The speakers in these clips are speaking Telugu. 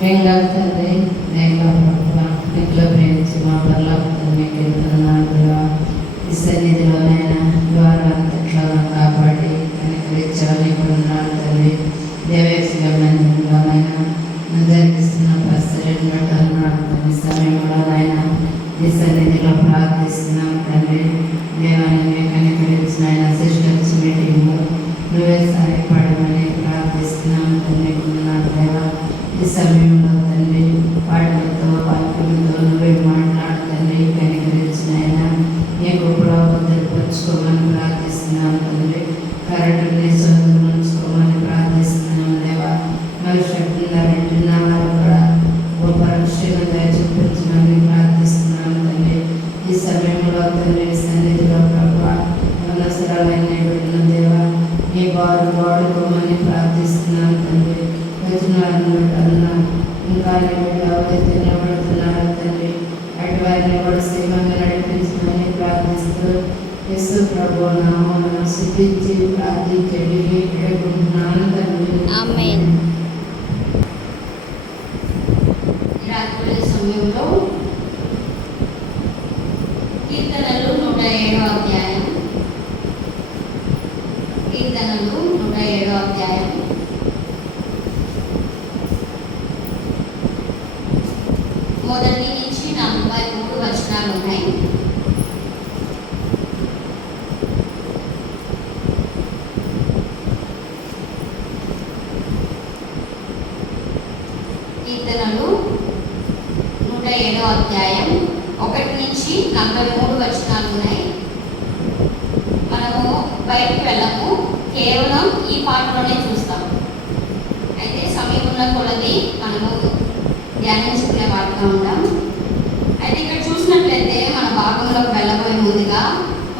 ప్రేంగల తండ్రి, దయగల ప్రభువా, మీకులో ప్రేమించి మా పరలోక తండ్రి కీర్తనగా ఈ సన్నిధిలోనైనా ద్వారా అంతట్లో కాపాడి కనికరించాలని ఇప్పుడు ఉన్నాడు తండ్రి. దేవేశంలోనైనా జరిగిస్తున్న పరిస్థితులను బట్టి అన్నాడు తండ్రి. సమయంలోనైనా ఈ సన్నిధిలో ప్రార్థిస్తున్నాం తండ్రి. దేవాన్ని కనికరించిన ఆయన సిస్టర్స్ మీటింగ్లో నువ్వే సహాయపడమని ప్రార్థిస్తున్నాం తండ్రి. ఉన్నాడు దేవా, ఈ సమయంలో తండ్రి వాటితో వాక్యంతో నువ్వే మాట్లాడు తండ్రి. కనికరించిన ఆయన నీ గొప్పలో భద్రపరచుకోమని ప్రార్థిస్తున్నాం తండ్రి. కరెంటుని సొంతపరచుకోమని ప్రార్థిస్తున్నాం దేవా. మరి శక్తిగా వింటున్న వారు కూడా గొప్ప రక్షణగా చూపించమని ప్రార్థిస్తున్నాం తండ్రి. ఈ సమయంలో తండ్రి సన్నిధిలో ప్రభావ అవసరమైన బిడ్డల దేవా నీ వారు వాడుకోమని ప్రార్థిస్తున్నాం తండ్రి. వచ్చిన ఇంకా ఎవరైతే నిలబడుతున్నారో తండ్రి అటు వారిని కూడా సేవంగా నడిపించమని ప్రార్థిస్తూ యేసు ప్రభు నామమున స్తుతించి ప్రార్థించండి వేడుకుంటున్నాను తండ్రి. ఆమేన్. రాత్రి సమయంలో కీర్తనలు 107వ అధ్యాయం, కీర్తనలు 107వ అధ్యాయం మొదటి నుంచి 43 వచనాలు ఉన్నాయి. కీర్తనలు 107వ అధ్యాయం 1 నుంచి 43 వచనాలు ఉన్నాయి. మనము బయటకు వెళ్ళము, కేవలం ఈ పాటలోనే చూస్తాం. అయితే సమయం ఉన్న కొలది మనము ధ్యానించుకునే వాటిగా ఉంటాం. అయితే ఇక్కడ చూసినట్లయితే మన భాగంలోకి వెళ్ళబోయే ముందుగా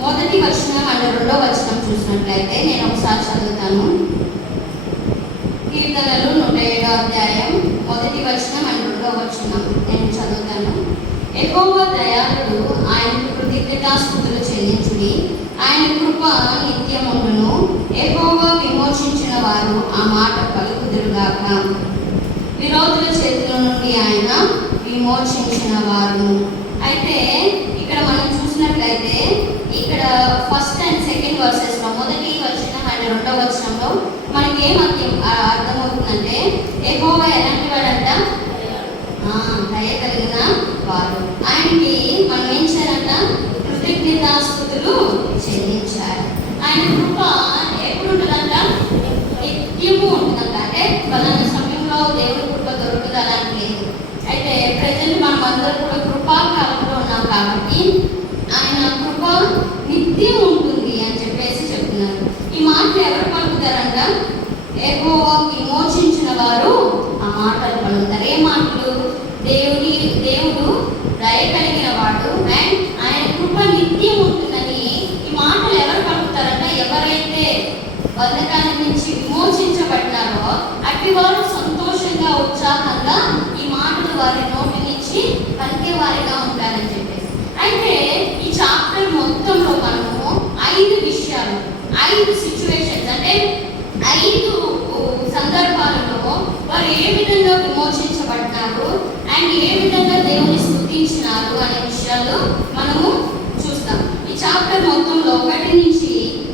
మొదటి వచనం అంటే 2వ వచనం చూసినట్లయితే నేను ఒకసారి చదువుతాను. కీర్తనలు 107వ అధ్యాయం మొదటి వచనం అండ్ 2వ వచనం నేను చదువుతాను. యెహోవా దయాళుడు, ఆయనకు కృతజ్ఞతాస్తుతులు చెల్లించుడి. ఆయన కృప నిత్యముండును. యెహోవా విమోచించిన వారు ఆ మాట పలుకుదురుగాక. విరోధుల చేతుల నుండి ఆయన విమోచించిన వారు. అయితే ఇక్కడ మనం చూసినట్లయితే ఇక్కడ ఫస్ట్ అండ్ సెకండ్ వర్సెస్లో మొదటి వచనం అండ్ 2వ వచనంలో మనకి ఏం అర్థమవుతుందంటే యెహోవా ఎలాంటి వాడంట? దయ కలిగిన వారు. ఆయనకి మనం ఏం చేయాలంట? కృతజ్ఞతాస్తుతులు చెల్లించారు. ఆయన కృప ఎప్పుడు ఉంటుందంట? నిత్యము ఉంటుందంట. అంటే ఫలానా సమయంలో దేవుని కృప దొరుకుతుంది అలాంటి లేదు. అయితే ప్రజెంట్ మనం అందరూ కూడా కృపాకాలంలో ఉన్నాం కాబట్టి ఆయన కృప నిత్యం ఉంటుంది అని చెప్పేసి చెప్తున్నారు. ఈ మాటలు ఎవరు పలుకుతారంట? యెహోవా విమోచించిన వారు ఆ మాటలు పలుకుతారు. ఏ మాటలు? దేవుడు దయ కలిగిన వాడు అండ్ ఆయన కృప నిత్యం ఉంటుందని ఈ మాటలు ఎవరు పలుకుతారంట? ఎవరైతే బంధకాల నుంచి విమోచించబడ్డారో అట్టి వారు సంతోషంగా ఉత్సాహంగా ఈ మాటలు వారి నోటి నుంచి పలికే వారిగా ఉంటారని చెప్పేసి. అయితే ఈ చాప్టర్ మొత్తంలో మనము 5 విషయాలు, 5 సిచ్యువేషన్స్ అంటే 5 సందర్భాలలో వారు ఏ విధంగా విమోచించబడ్డారు అండ్ ఏ విధంగా దేవుని స్తుతించినారు అనే విషయాలు మనము చూస్తాం. ఈ చాప్టర్ మొత్తంలో 1 నుంచి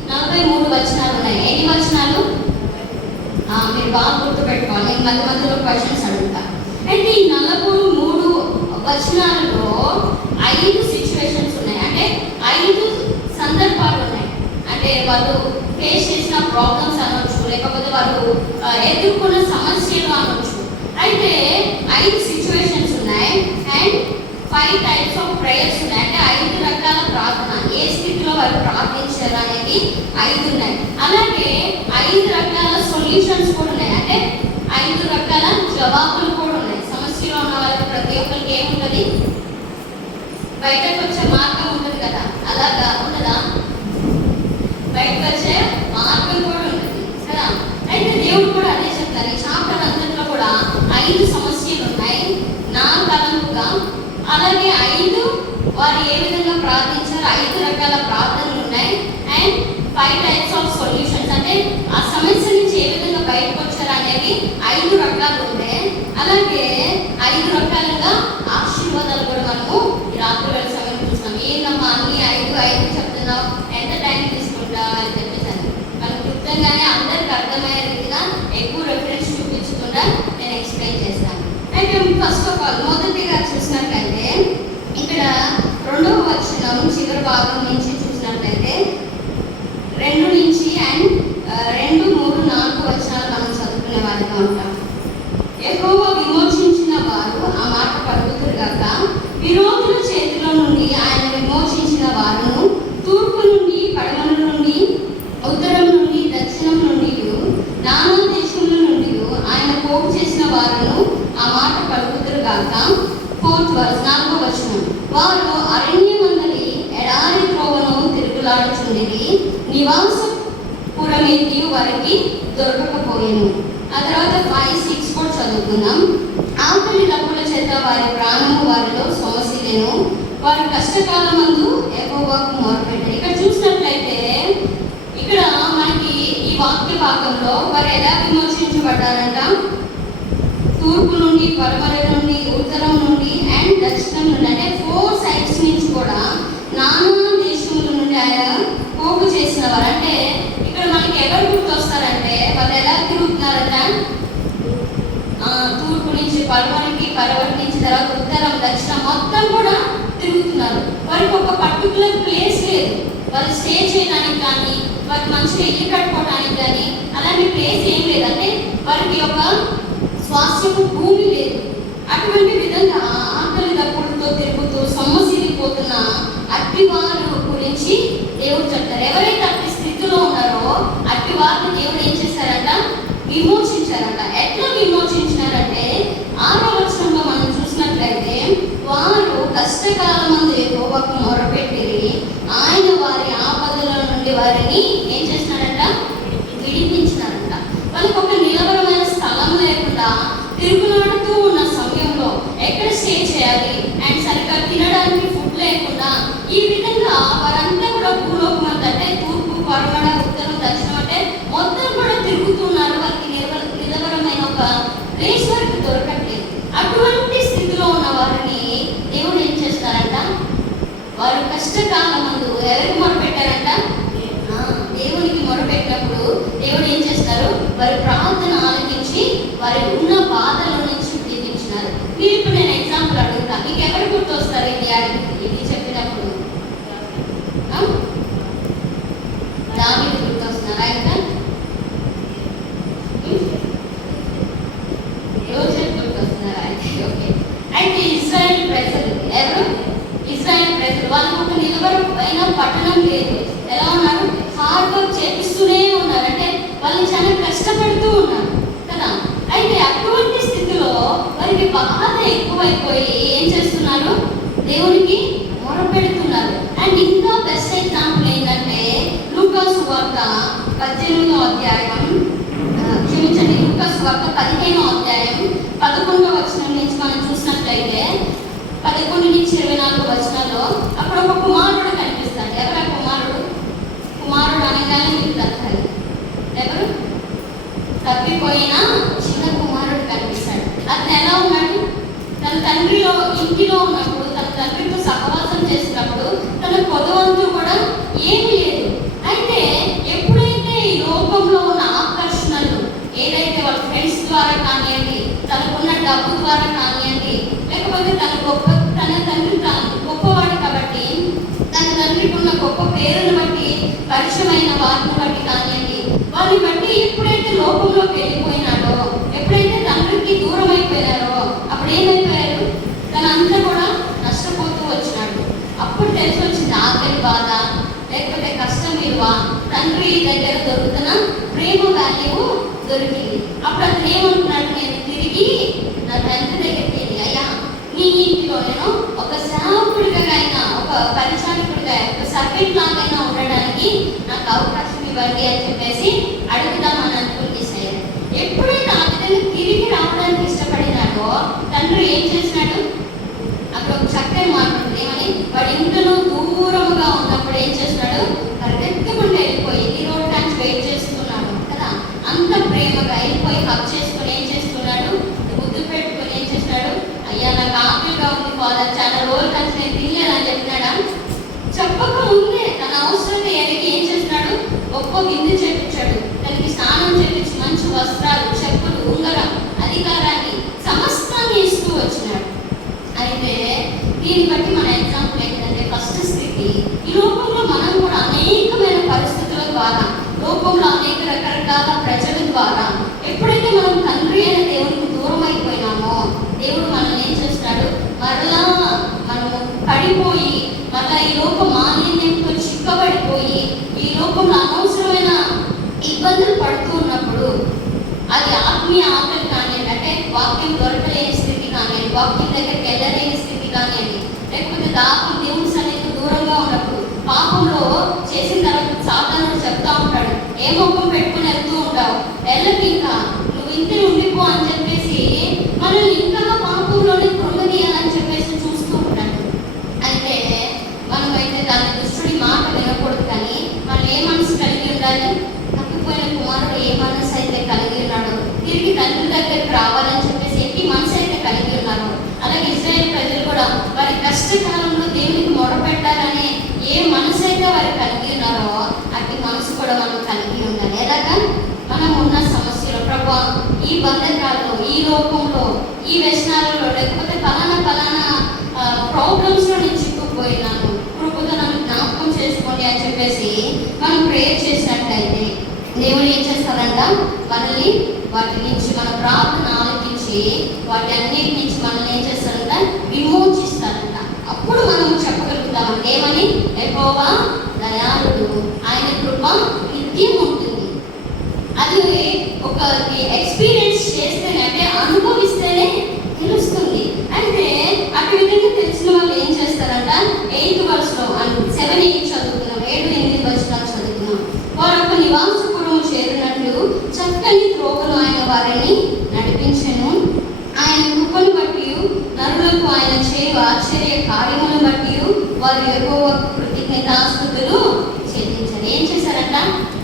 43 వచనాలు ఉన్నాయి. ఎన్ని వచనాలు? మీరు బాగా గుర్తుపెట్టుకోవాలి. నేను మధ్య మధ్యలో క్వశ్చన్స్ అడుగుతా. అయితే ఈ 43 వచనాలలో 5 సిచ్యువేషన్స్ ఉన్నాయి. అంటే 5 సందర్భాలు ఉన్నాయి. అంటే వాళ్ళు ఫేస్ చేసిన ప్రాబ్లమ్స్ అనొచ్చు, లేకపోతే వాళ్ళు ఎదుర్కొన్న సమస్యలు అనొచ్చు. అయితే 5 సిచ్యువేషన్స్ ఉన్నాయి అండ్ 5 టైప్స్ ఆఫ్ ప్రేయర్స్ ఉన్నాయి. అంటే 5 రకాల ప్రార్థన, ఏ స్థితిలో వారు ప్రార్థించారు అనేది 5 ఉన్నాయి. అలాగే 5 రకాల సొల్యూషన్స్ కూడా ఉన్నాయి. అంటే 5 రకాల జవాబులు కూడా ఉన్నాయి. సమస్యలో ఉన్న వాళ్ళకి ప్రతి ఒక్కరికి ఏముంటుంది? బయటకు వచ్చే మార్గం ఉంటుంది కదా, అలాగా ఉండదా? బయటకు వచ్చే మార్గం కూడా ఉంటుంది కదా. అయితే దేవుడు కూడా అదే చెప్తారు. ఈ చాప్టర్ అంతట్లో కూడా 5 సమస్యలు ఉన్నాయి నా తలంపుగా. అలాగే 5 వారు ఏ విధంగా ప్రార్థించారు, 5 రకాల ప్రార్థనలు ఉన్నాయి అండ్ 5 టైప్స్ ఆఫ్ సొల్యూషన్స్. అంటే ఆ సమస్య నుంచి ఏ విధంగా బయటకు వచ్చారు అనేది 5 రకాలు ఉంటాయి. అలాగే భాగం నుంచి చూసినట్లయితే 2 నుంచి అండ్ 2, 3, 4 వచనాలు మనం చదువుకునే వారిగా ఉంటాం. యెహోవా విమోచించిన వారు ఆ మాట పలుకుతారు గాక, విరోధుల చేతిలో నుండి ఆయన విమోచించిన వారును, తూర్పు నుండి, పడమర నుండి, ఉత్తరం నుండి, దక్షిణం నుండి, నానా దేశముల నుండి ఆయన పోగు చేసిన వారును ఆ మాట పలుకుతారు గాక. 4th verse, 4వ వచనం. వారు అరణ్యమందలి ఎడారి త్రోవను తిరుగులాడుచుండిరి, నివాసపురమేది వారికి దొరకకపోయెను. ఆ తర్వాత 5, 6 కూడా చదువుకుందాం. ఆకలి దప్పుల చేత వారి ప్రాణము వారిలో సొమసిలెను, వారి కష్టకాలమందు యెహోవాకు మొరపెట్టారు. ఇక్కడ చూసినట్లయితే ఇక్కడ మనకి ఈ వాక్య భాగంలో వారు ఎలా విమోచించబడ్డారంట? తూర్పు నుండి, పడమర నుండి, ఉత్తరం నుండి అండ్ దక్షిణం నుండి, అంటే 4 సైడ్స్ నుంచి కూడా నానా దేశముల నుండి ఆయన పోగు చేసిన వారు. అంటే ఇక్కడ మనకి ఎవరు గుర్తొస్తారంటే వాళ్ళు ఎలా తిరుగుతున్నారంట? తూర్పు నుంచి పడమరకి, పడమర నుంచి తర్వాత ఉత్తరం, దక్షిణం మొత్తం కూడా తిరుగుతున్నారు. వారికి ఒక పర్టికులర్ ప్లేస్ లేదు, వాళ్ళు స్టే చేయడానికి కానీ, వారికి మంచిగా ఇల్లు కట్టుకోవడానికి కానీ అలాంటి ప్లేస్ ఏం లేదు. అంటే వారికి ఒక స్వాస్థ్యపు భూమి లేదు. అటువంటి విధంగా ఆకలి దప్పులతో తిరుగుతూ సొమ్మసిల్లిపోతున్న అట్టి వారు గురించి దేవుడు చెప్తారు. ఎవరైతే అట్టి స్థితిలో ఉన్నారో అట్టి వారిని దేవుడు ఏం చేశారంట? విమోచించారంట. ఎట్లా విమోచించారంటే 6వ వచనంలో మనం చూసినట్లయితే వారు కష్టకాలమందు యెహోవాకు మొరపెట్టిరి, ఆయన వారి ఆపదల నుండి వారిని ఏం చేసినారంట? విడిపించినారంట. వాళ్ళకి ఒక నిలవరమైన స్థలం లేకుండా తిరుగులాడుతూ ఉన్న సమయంలో ఎక్కడ స్టే చేయాలి అండ్ సరిగ్గా తినడానికి ఫుడ్ లేకుండా ఈ విధంగా వారంతా కూడా భూలోకం అంటే తూర్పు, పడమర, ఉత్తరం, దక్షిణం అంటే మొత్తం కూడా తిరుగుతున్నారు. వారికి నిలవరమైన ఒక ప్లేస్ వారికి దొరకట్లేదు. అటువంటి స్థితిలో ఉన్న వారిని దేవుడు ఏం చేస్తారంట? వారు కష్టకాలమందు ఎవరికి మొరపెట్టారంట? దేవునికి మొరపెట్టినప్పుడు దేవుడు ఏం చేస్తారు? వారి ప్రార్థన ఆలకించి వారి ఉన్న బాధల నుంచి విడిపించినారు. మీరు ఇప్పుడు నేను ఎగ్జాంపుల్ అడుగుతా, మీకు ఎవరు గుర్తొస్తారు ఇది చెప్పినప్పుడు? దావీదు గుర్తొస్తున్నారా? ఇంకా యోసేపు గుర్తొస్తున్నారా? ఓకే. అయితే ఇశ్రాయేల్ ప్రజలు ఎవరు? ఇశ్రాయేల్ ప్రజలు వాళ్ళకు ఒక నిలబడిన పట్టణం లేదు. ఎలా ఉన్నారు? హార్డ్ వర్క్ చేపిస్తూనే ఉన్నారు. అంటే వాళ్ళు చాలా కష్టపడుతూ ఉన్నారు కదా. అయితే అటువంటి స్థితిలో వారికి బాధ ఎక్కువైపోయి ఏం చేస్తున్నారు? దేవునికి మొరపెడుతున్నారు. అండ్ ఇంకా బెస్ట్ ఎగ్జాంపుల్ ఏంటంటే లూకా సువార్త 18వ అధ్యాయం, క్షమించండి, లూకా సువార్త 15వ అధ్యాయం 11వ వచనం నుంచి మనం చూసినట్లయితే 11 నుంచి 24 వచనాల్లో అక్కడ ఒక కుమారుడు కనిపిస్తాడు. ఎవరు ఆ కుమారుడు? కుమారుడు అనగానే మీకు దక్కాలి. ఎవరు? తప్పిపోయిన చిన్న కుమారుడు కనిపిస్తాడు. అతను ఎలా ఉన్నాడు? తన తండ్రిలో ఇంటిలో ఉన్నప్పుడు, తన తండ్రితో సహవాసం చేసినప్పుడు తన కొదవంతు కూడా ఏమీ లేదు. అయితే ఎప్పుడైతే ఈ లోకంలో ఉన్న ఆకర్షణలు ఏదైతే వాళ్ళ ఫ్రెండ్స్ ద్వారా కానివ్వండి, తనకున్న డబ్బు ద్వారా కానివ్వండి, లేకపోతే తన తండ్రి గొప్పవాడు కాబట్టి తన తండ్రికి ఉన్న గొప్ప పేరును బట్టి, పరిచయమైన వారిని బట్టి కానివ్వండి, వారిని బట్టి ఎప్పుడైతే లోకంలోకి వెళ్ళిపోయినాడో, ఎప్పుడైతే తండ్రికి దూరం అయిపోయినారో అప్పుడు ఏమైపోయారు? తనంతా కూడా నష్టపోతూ వచ్చినాడు. అప్పుడు తెలిసి వచ్చింది ఆకలి బాధ, లేకపోతే కష్టం విలువ, తండ్రి దగ్గర దొరుకుతున్న ప్రేమ వాల్యూ దొరికింది. అప్పుడు అతను ఏమంటున్నాడు? నేను తిరిగి నా తండ్రి దగ్గరికి వెళ్ళి, అయ్యా నీ ఇంటిలో నేను ఒక సేవకుడిగా అయినా, ఒక పరిచారకుడిగా, ఒక సర్వెంట్ లాగైనా ఉండడానికి నాకు అవకాశం ఇవ్వండి అని చెప్పేసి అడుగుదామని అనుకుంటే ఎప్పుడైతే ఆ విధంగా తిరిగి రావడానికి ఇష్టపడినాడో తండ్రి ఏం చేసినాడు? అక్కడ ఒక చక్కని మాట ఉంది, ఏమని? వాడి ఇంట్లో దూరముగా ఉన్నప్పుడు ఏం చేస్తున్నాడు? పరిగెత్తుకుంటూ వెళ్ళిపోయి ఈ రోడ్ నుంచి వెయిట్ చేస్తున్నాడు కదా. అంత ప్రేమగా వెళ్ళిపోయి హక్ చేసుకుని ఏం చేస్తున్నాడు? ముద్దు పెట్టుకుని ఏం చేస్తున్నాడు? అయ్యా నాకు ఆకలిగా ఉంది ఫాదర్, చాలా రోజుల నుంచి నేను తినలేదని చెప్పినాడా? చెప్పక ముందే తన అవసరం ఎరిగి ఏం చేస్తున్నాడు? గొప్ప విందు చేపించాడు. తనకి స్నానం చేపించి మంచి వస్త్రాలు, చెప్పులు, ఉంగరం, అధికారాన్ని సమస్తాన్ని ఇస్తూ వచ్చినాడు. అయితే దీన్ని బట్టి మన ఎగ్జాంపుల్ ఏంటంటే ఫస్ట్ స్థితి, ఈ ద్వారా, లోకంలో అనేక రకరకాల ప్రజల ద్వారా ఎప్పుడైతే మనం తండ్రి అయిన దేవునికి దూరం అయిపోయినామో, దేవుడు మనల్ని ఏం చేస్తాడు, మరలా మనము పడిపోయి, మళ్ళా ఈ లోక మాలిన్యంతో చిక్కబడిపోయి, ఈ లోకంలో అనవసరమైన ఇబ్బందులు పడుతూ ఉన్నప్పుడు, అది ఆత్మీయ ఆకలి కానివ్వండి, అంటే వాక్యం దొరకలేని స్థితి కానివ్వండి, వాక్యం దగ్గరికి వెళ్ళలేని స్థితి కానివ్వండి, లేకపోతే దాపం దేవుని సన్నిధికి దూరంగా ఉన్నప్పుడు, పాపంలో చేసిన తర్వాత సాతానుడు చెప్తా ఉంటాడు, ఏ ముఖం పెట్టుకుని వెళ్తూ ఉంటావు, వెళ్ళకి ఇంకా నువ్వు ఇంతే ఉండిపో అని చెప్పేసి మనల్ని ఇంకా పాపంలోనే కృంగదీయాలని చెప్పేసి చూస్తూ ఉంటాడు. అయితే మనమైతే దాని దుష్టుడి మాట వినకూడదు, కానీ మనం ఏ మనసు కలిగి ఉండాలి, తప్పిపోయిన కుమారుడు ఏ మనసు అయితే కలిగి ఉన్నాడో, తిరిగి తండ్రి దగ్గరికి రావాలని చెప్పేసి ఎట్టి మనసు అయితే కలిగి ఉన్నారు. అలాగే ఇశ్రాయేలు ప్రజలు కూడా వారి కష్టకాలంలో దేవునికి మొరపెట్టాలనే ఏ మనసు అయితే వారు కలిగి ఉన్నారో, అట్టి మనసు కూడా మనం కలిగి ఉండాలి. ఎలాగా మనం ఉన్న సమస్యలు, ప్రభా ఈ బంధకాల్లో, ఈ లోకంలో, ఈ వ్యసనాలలో, లేకపోతే ఫలానా ప్రాబ్లమ్స్లో నేను చిక్కుపోయినాను, కృపతో నన్ను జ్ఞాపకం చేసుకోండి అని చెప్పేసి మనం ప్రేయర్ చేసినట్లయితే దేవుడు ఏం చేస్తారంట, మనల్ని వాటి నుంచి మన ప్రార్థన ఆలోచించి వాటి అన్నిటి నుంచి మనల్ని ఏం చేస్తారంట, విమోచిస్తారంట. అప్పుడు మనం చెప్పగలుగుతాం ఏమని, యెహోవా దయాళుడు, ఆయన కృప నిత్యం ఉంటుంది. అది ఒక ఎక్స్పీరియన్స్ చేస్తేనే, అంటే అనుభవిస్తేనే తెలుస్తుంది. అయితే అటు విధంగా తెలిసిన వాళ్ళు ఏం చేస్తారంట, 8th verse 7-8 చదువుతున్నాం, 7-8 వచనాలు చదువుతున్నాం. వారు ఒక నివాసపురము చేరినట్లు చక్కని త్రోవను ఆయన వారిని నడిపించెను. ఆయన కృపను బట్టి నరులకు ఆయన చేయు ఆశ్చర్య కార్యములను బట్టి వారు యెహోవాకు కృతజ్ఞతాస్తుతులు చెల్లించారు. ఏం చేశారంట,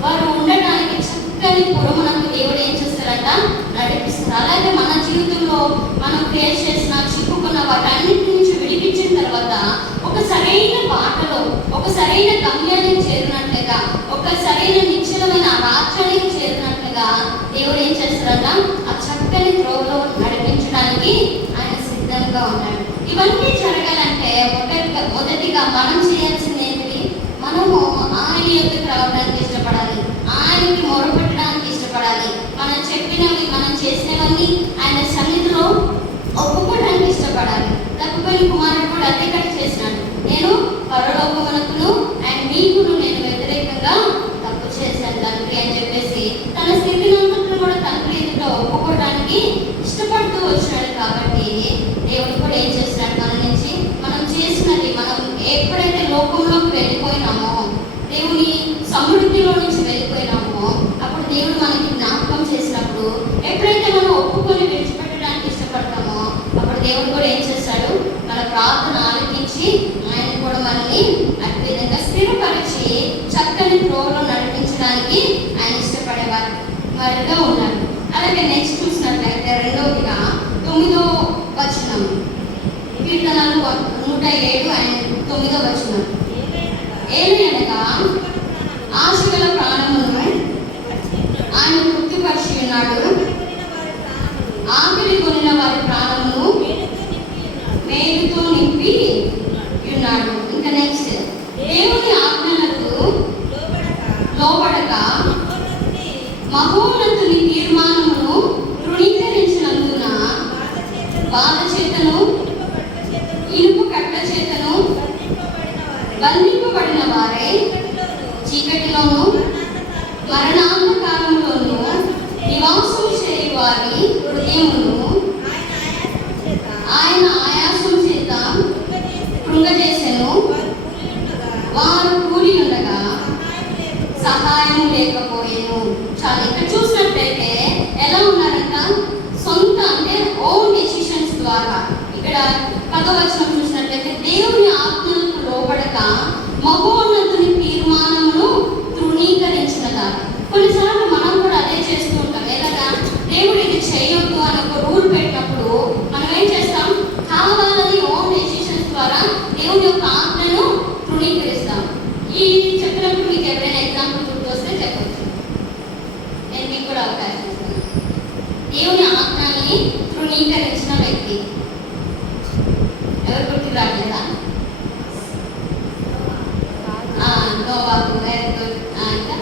వారు ఉండడానికి చక్కని పురమునకు దేవుడు ఏం చేస్తారంట, నడిపిస్తారు. అలాగే మన జీవితంలో మనం ఫేస్ చేసిన, చిక్కుకున్న వాటన్నిటి నుంచి విడిపించిన తర్వాత ఒక సరైన బాటలో, ఒక సరైన గమ్యానికి చేరినట్లుగా, ఒక సరైన నిశ్చలమైన రాజ్యానికి చేరినట్లుగా దేవుడు ఏం చేస్తారంట, ఆ చక్కని త్రోవలో నడిపించడానికి ఆయన సిద్ధంగా ఉన్నాడు. ఇవన్నీ జరగాలంటే మొదటిగా మనం చేయాల్సింది ఏంటిది, మనము ఆయన యొక్కకు రావడానికి ఇష్టపడాలి, ఆయనకి మొరపెట్టడానికి ఇష్టపడాలి, మనం చెప్పినవి, మనం చేసినవన్నీ ఆయన సన్నిధిలో ఒప్పుకోవడానికి ఇష్టపడాలి. తప్పిపోయిన కుమారుడు కూడా అదే కట్ చేసినాడు, నేను పరలోకమునకును అండ్ మీకును నేను వ్యతిరేకంగా తప్పు చేశాను తండ్రి అని చెప్పేసి తన స్థితినంతటిని కూడా తండ్రి ఎదుట ఒప్పుకోవడానికి ఇష్టపడుతూ వచ్చినాడు. కాబట్టి దేవుడు కూడా ఏం చేస్తున్నాడు, మన నుంచి మనం చేసినది, మనం ఎప్పుడైతే లోకంలోకి వెళ్ళిపోయినామో, దేవుని సమృద్ధిలో నుంచి వెళ్ళిపోయినామో, అప్పుడు దేవుడు మనకి జ్ఞాపకం చేసినప్పుడు, ఎప్పుడైతే మనం ఒప్పుకొని విడిచిపెట్టడానికి ఇష్టపడతామో, అప్పుడు దేవుడు కూడా ఏం చేస్తాడు, మన ప్రార్థన ఆలకించి ఆయన కూడా మనల్ని అట్టి విధంగా స్థిరపరిచి చక్కని త్రోవలో నడిపించడానికి ఆయన ఇష్టపడేవారుగా ఉన్నారు. అలాగే నెక్స్ట్ చూసినట్లయితే రెండవదిగా 9వ వచనం, కీర్తనలు 107 and 9వ వచనం. ఏలయనగా ఆశగల ప్రాణమును ఆయన తృప్తిపరిచి ఉన్నాడు, ఆకలి కొనిన వారి ప్రాణమును మేలుతో నింపి ఉన్నాడు. ఇంకా నెక్స్ట్, దేవుని ఆజ్ఞలకు లోబడక మహోన్నతుని తీర్మానమును తృణీకరించినందున బాధ చేతను, ఇనుపు కట్ట చేతను బంధింపబడిన వారే చీకటిలోను మరణాంధకారములోను నివాసము చేయు వారి హృదయమును ఆయన ఆయాసం చేత కృంగజేసెను. వారు కూలి ఉండగా సహాయం లేకపోయేను. చాలా ఇక్కడ చూసినట్లయితే ఎలా ఉన్నారంట, సొంత అంటే ఓన్ డెసిషన్స్ ద్వారా. ఇక్కడ 10వ వచనం చూసినట్లయితే దేవుని ఆజ్ఞలకు లోబడక మహోన్నతుని తీర్మానమును తృణీకరించిన ద్వారా. కొన్నిసార్లు మనం కూడా అదే చేస్తూ ఉంటాం. ఎలాగా, దేవుడు ఇది చేయొద్దు అని ఒక రూల్ పెట్టినప్పుడు మనం ఏం చేస్తాం, కావాలని ఓన్ డెసిషన్స్ ద్వారా దేవుని యొక్క ఆజ్ఞను తృణీకరిస్తాం. ఈ చెప్పినప్పుడు మీకు ఎవరైనా ఎగ్జాంపుల్ గుర్తొస్తే చెప్పచ్చు, నేను మీకు కూడా అవకాశం ఇస్తాను. దేవుని ఆజ్ఞల్ని తృణీకరించిన వ్యక్తి ఎవరు గుర్తు రావట్లేదా? నోవాహు, వెరీ గుడ్. ఇంకా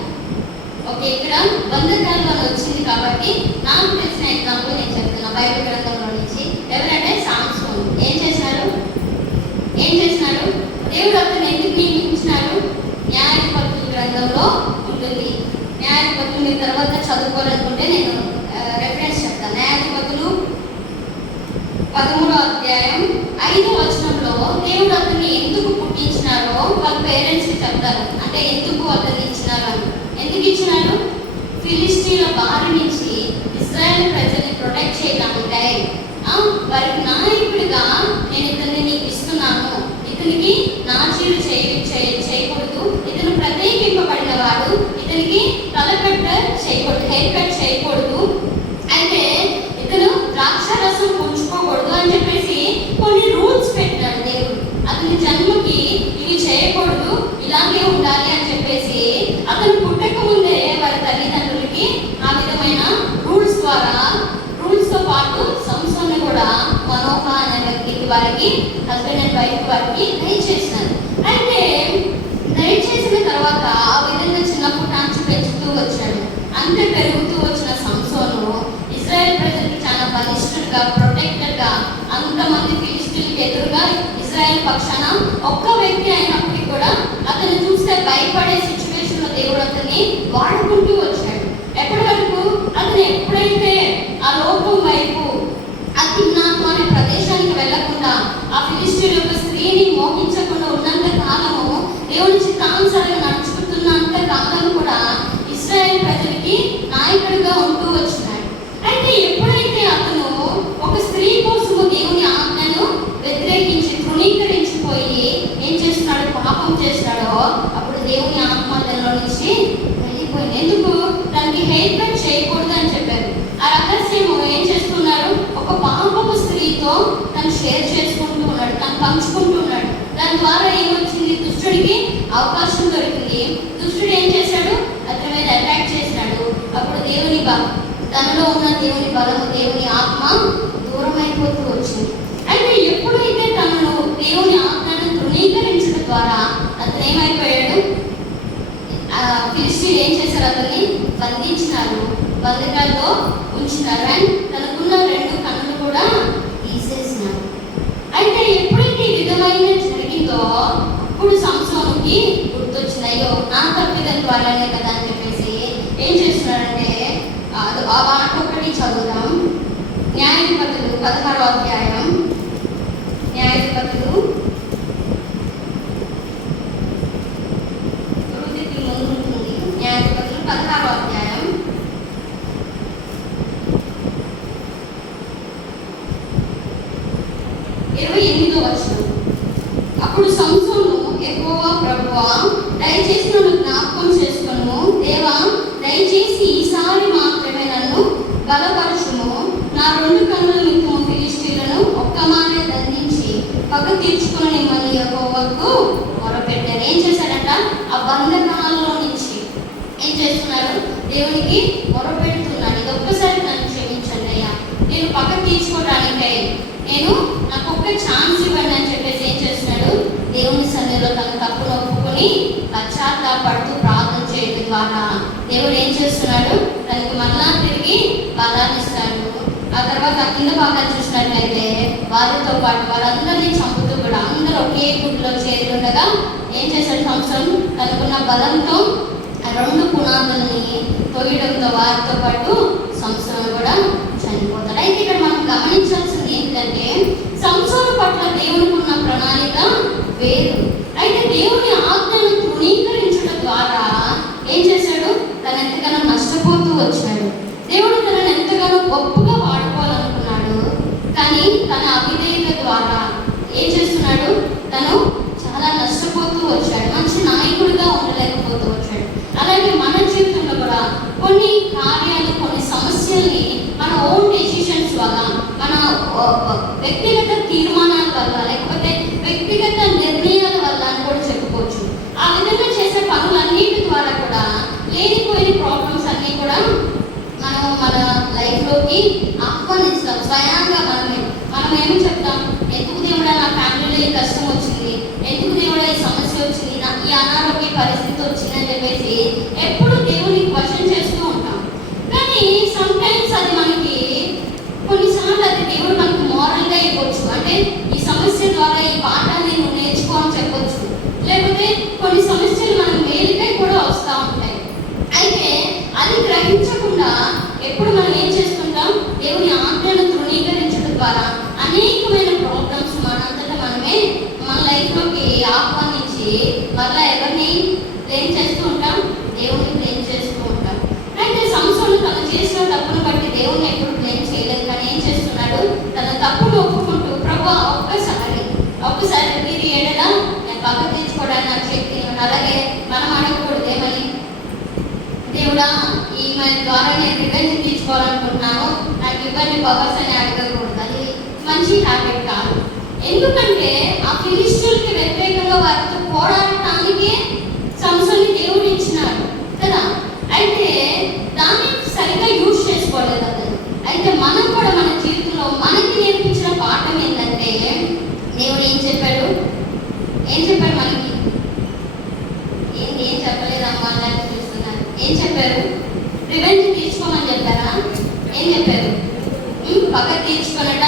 ఓకే, ఇక్కడ బంధకాలు అని వచ్చింది కాబట్టి నాకు తెలిసిన ఎగ్జాంపుల్ నేను చెప్తున్నా బైబిల్ గ్రంథంలో నుంచి. ఎవరంటే సామ్సోన్. ఏం చేసినారు? దేవుడు అతను ఎందుకు నియమించినారు? న్యాయాధిపతుల గ్రంథంలో ఉంటుంది. న్యాయాధిపతులు మీరు తర్వాత చదువుకోవాలనుకుంటే నేను రెఫరెన్స్ చెప్తాను. న్యాయాధిపతులు 13వ అధ్యాయం 5వ వచనంలో దేవుడు అతన్ని ఎందుకు పుట్టించినారో వాళ్ళ పేరెంట్స్కి చెప్తారు. అంటే ఎందుకు అతన్ని ఇచ్చినారు అని. ఎందుకు ఇచ్చినారు? ఫిలిస్టీన్ల బారి నుంచి ఇశ్రాయేల్ ప్రజల్ని ప్రొటెక్ట్ చేయడానికి వారికి నాయకుడిగా నేను ఇతన్ని నీకు ఇస్తున్నాను. ఇతనికి నాచీలు చేయకూడదు. ఇతను ప్రత్యేకింపబడిన వాడు. ఇతనికి హెయిర్ కట్ చేయకూడదు. అయితే ఇతను ద్రాక్షరసం పుంజుకోకూడదు అని చెప్పేసి కొన్ని రూల్స్ పెట్టాడు దేవుడు. అతని జన్మకి ఇవి చేయకూడదు, ఇలాగే ఉండాలి అని చెప్పేసి అతను పుట్టక ముందే వారి తల్లిదండ్రులకి ఆ విధమైన రూల్స్తో పాటు సంస్థను కూడా మనోహ అనే వ్యక్తికి వారికి హస్బెండ్ అండ్ వైఫ్ వారికి దయచేసినారు. అయితే దయచేసిన తర్వాత ఆ విధంగా చిన్నప్పటి నుంచి పెంచుతూ వచ్చాడు. అంతే పెరుగుతూ వచ్చిన సంసోను ఇశ్రాయేల్ ప్రజలకి చాలా బలిష్ఠుడుగా, ప్రొటెక్టర్గా, అంతమంది ఫిలిస్టీన్లకు ఎదురుగా ఇశ్రాయేల్ పక్షాన ఒక్క వ్యక్తి అయినప్పటికీ కూడా అతను చూస్తే భయపడే సిచ్యువేషన్లో దేవుడు అతన్ని వాడుకుంటూ వచ్చాడు. ఎప్పటి వరకు? అతను ఎప్పుడైతే ఆ లోకం వైపు అతిజ్ఞానం అనే ప్రదేశానికి వెళ్లకుండా ఆ ఫిలిస్టీన్ యొక్క స్త్రీని మోహించకుండా ఉన్నంత కాలము, దేవుని చిత్తానుసారంగా నడుచుకుంటున్నంత కాలం కూడా ఇశ్రాయేల్ ప్రజలకి నాయకుడిగా ఉంటూ వచ్చినాడు. అయితే ఎప్పుడైతే అతను ఒక స్త్రీ కోసము దేవుని ఆజ్ఞను వ్యతిరేకించి తృణీకరించిపోయి ఏం చేస్తున్నాడు? పాపం చేస్తున్నాడో అప్పుడు దేవుని ఆత్మ తనలో నుంచి వెళ్ళిపోయింది. ఎందుకు? తనకి హెయిర్ కట్ చేయకూడదు అని చెప్పారు. ఆ రహస్యము ఏం చేస్తున్నారు? ఒక పాపపు స్త్రీతో తను షేర్ చేసుకుంటూ ఉన్నాడు, తను పంచుకుంటూ ఉన్నాడు. దాని ద్వారా ఏమొచ్చింది? దుష్టుడికి అవకాశం దొరికింది. దుష్టుడు ఏం చేశాడు? అతని మీద అటాక్ చేసినాడు. అప్పుడు తనలో ఉన్న దేవుని బలము, దేవుని ఆత్మ దూరం అయిపోతూ వచ్చింది. అయితే ఎప్పుడైతే తనను దేవుని ఆత్మను తృణీకరించడం ద్వారా అతను ఏమైపోయాడు? ఫిలిస్టీన్లు ఏం చేశారు? అతన్ని బంధించినారు, బంధకాల్లో ఉంచినారు. అండ్ తనకున్న 2 కన్నులు కూడా తీసేసినారు. అయితే ఎప్పుడైతే ఈ విధమైన జరిగిందో అప్పుడు సంసోనుకి గుర్తొచ్చింది, అయ్యో నా తప్పిదం ద్వారానే కదా అని చెప్పేసి ఏం చేస్తున్నాడంటే ఆ మాట ఒకటి చదువుదాం. న్యాయాధిపతులు 16వ అధ్యాయం. న్యాయాధిపతులు ముందు ఉంటుంది. న్యాయాధిపతులు 16వ అధ్యాయం 28వ వచనం. అప్పుడు సంసోను, యెహోవా ప్రభువా, దయచేసి నన్ను జ్ఞాపకం చేసుకొనుము. దేవా, దయచేసి ఈసారి మాత్రమే నన్ను బలపరచుము. నా 2 కన్నుల నిమిత్తము ఫిలిష్తీయులను ఒక్కమారే దండించి పగ తీర్చుకుని మిమ్మల్ని యెహోవాకు మొరపెట్టారు. ఏం చేశాడంట? ఆ బంధకాలలో నుంచి ఏం చేస్తున్నారు? దేవునికి మొరపెడుతున్నాడు. ఇది ఒక్కసారి నన్ను క్షమించండి అయ్యా, నేను పగ తీర్చుకోవడానికై నాకు ఒక్క ఛాన్స్ ఇవ్వండి అని చెప్పేసి ఏం చేస్తున్నాడు? దేవుని సన్నిధిలో తన తప్పును ఒప్పుకొని పశ్చాత్తాపడుతూ ప్రార్థన చేయడం ద్వారా దేవుడు ఏం చేస్తున్నాడు? తనకి మళ్ళా తిరిగి బలాన్ని ఇస్తాడు. ఆ తర్వాత కింద భాగాలు చూసినట్లయితే వారితో పాటు వారందరినీ చంపుతూ కూడా అందరూ ఒకే గుడిలో చేరి ఉండగా ఏం చేశాడు? సంవత్సరం తనకున్న బలంతో 2 పునాదుల్ని తొయ్యడంతో వారితో పాటు సంవత్సరం కూడా చనిపోతాడు. అయితే ఇక్కడ మనం గమనించాల్సింది ఏంటంటే సంసోను పట్ల దేవునికి ఉన్న ప్రణాళిక వేరు. అయితే దేవుని ఆజ్ఞను తృణీకరించడం ద్వారా ఏం చేశాడు? తను ఎంతగానో నష్టపోతూ వచ్చాడు. దేవుడు తనను ఎంతగానో గొప్పగా వాడుకోవాలనుకున్నాడు. కానీ తన అవిధేయత ద్వారా ఏం చేస్తున్నాడు? తను చాలా నష్టపోతూ వచ్చాడు. మంచి నాయకుడిగా ఉండలేకపోతూ వచ్చాడు. అలాగే మన జీవితంలో కూడా కొన్ని కార్యాలు, కొన్ని సమస్యల్ని మన ఓన్ డెసిషన్స్ వల్ల, మన వ్యక్తిగత తీర్మానాల వల్ల, లేకపోతే వ్యక్తిగత నిర్ణయాల వల్ల అని కూడా చెప్పుకోవచ్చు. ఆ విధంగా చేసే పనులన్నిటి ద్వారా కూడా లేనిపోయిన ప్రాబ్లమ్స్ అన్నీ కూడా మనం మన లైఫ్లోకి ఆహ్వానిస్తాం. స్వయంగా మనం ఏమి చెప్తాం? ఎందుకు దేవుడా నా ఫ్యామిలీలో ఈ కష్టం వచ్చింది, ఎందుకు దేవుడా ఈ సమస్య వచ్చింది, నాకు ఈ అనారోగ్య పరిస్థితి వచ్చింది అని చెప్పేసి ఎప్పుడు దేవుని క్వశ్చన్ తప్పును బట్టి దేవుణ్ణి ఎప్పుడు బ్లేమ్ చేయలేదు. కానీ ఏం చేస్తున్నాడు? తన తప్పును ఒప్పుకుంటూ ప్రభువా ఒక్కసారి మీరు ఏడలా నేను పక్క తీర్చుకోవడానికి నాకు శక్తి ఇవ్వండి. అలాగే మనం అడగకూడదు ఏమని, దేవుడా ఈమె ద్వారా నేను రివెంజ్ తీర్చుకోవాలనుకుంటున్నాను, నాకు ఇవ్వండి పవర్స్ అని అడగకూడదు. అది మంచి హ్యాబిట్ కాదు. ఎందుకంటే ఆ ఫిలిష్టీయులకి వ్యతిరేకంగా వారితో పోరాడటానికి సంసోన్ని దేవుడు ఇచ్చినాడు కదా. అయితే దాన్ని సరిగ్గా యూజ్ చేసుకోలేదు అతను. అయితే మనం కూడా మన జీవితంలో మనకి నేర్పించిన పాఠం ఏంటంటే, దేవుడు ఏం చెప్పాడు మనకి? ఏం చెప్పలేదమ్మా అన్నట్టు చూస్తున్నారు. ఏం చెప్పారు? రివెంజ్ తీర్చుకోమని చెప్పారా? ఏం చెప్పారు? పక్క తీర్చుకున్నట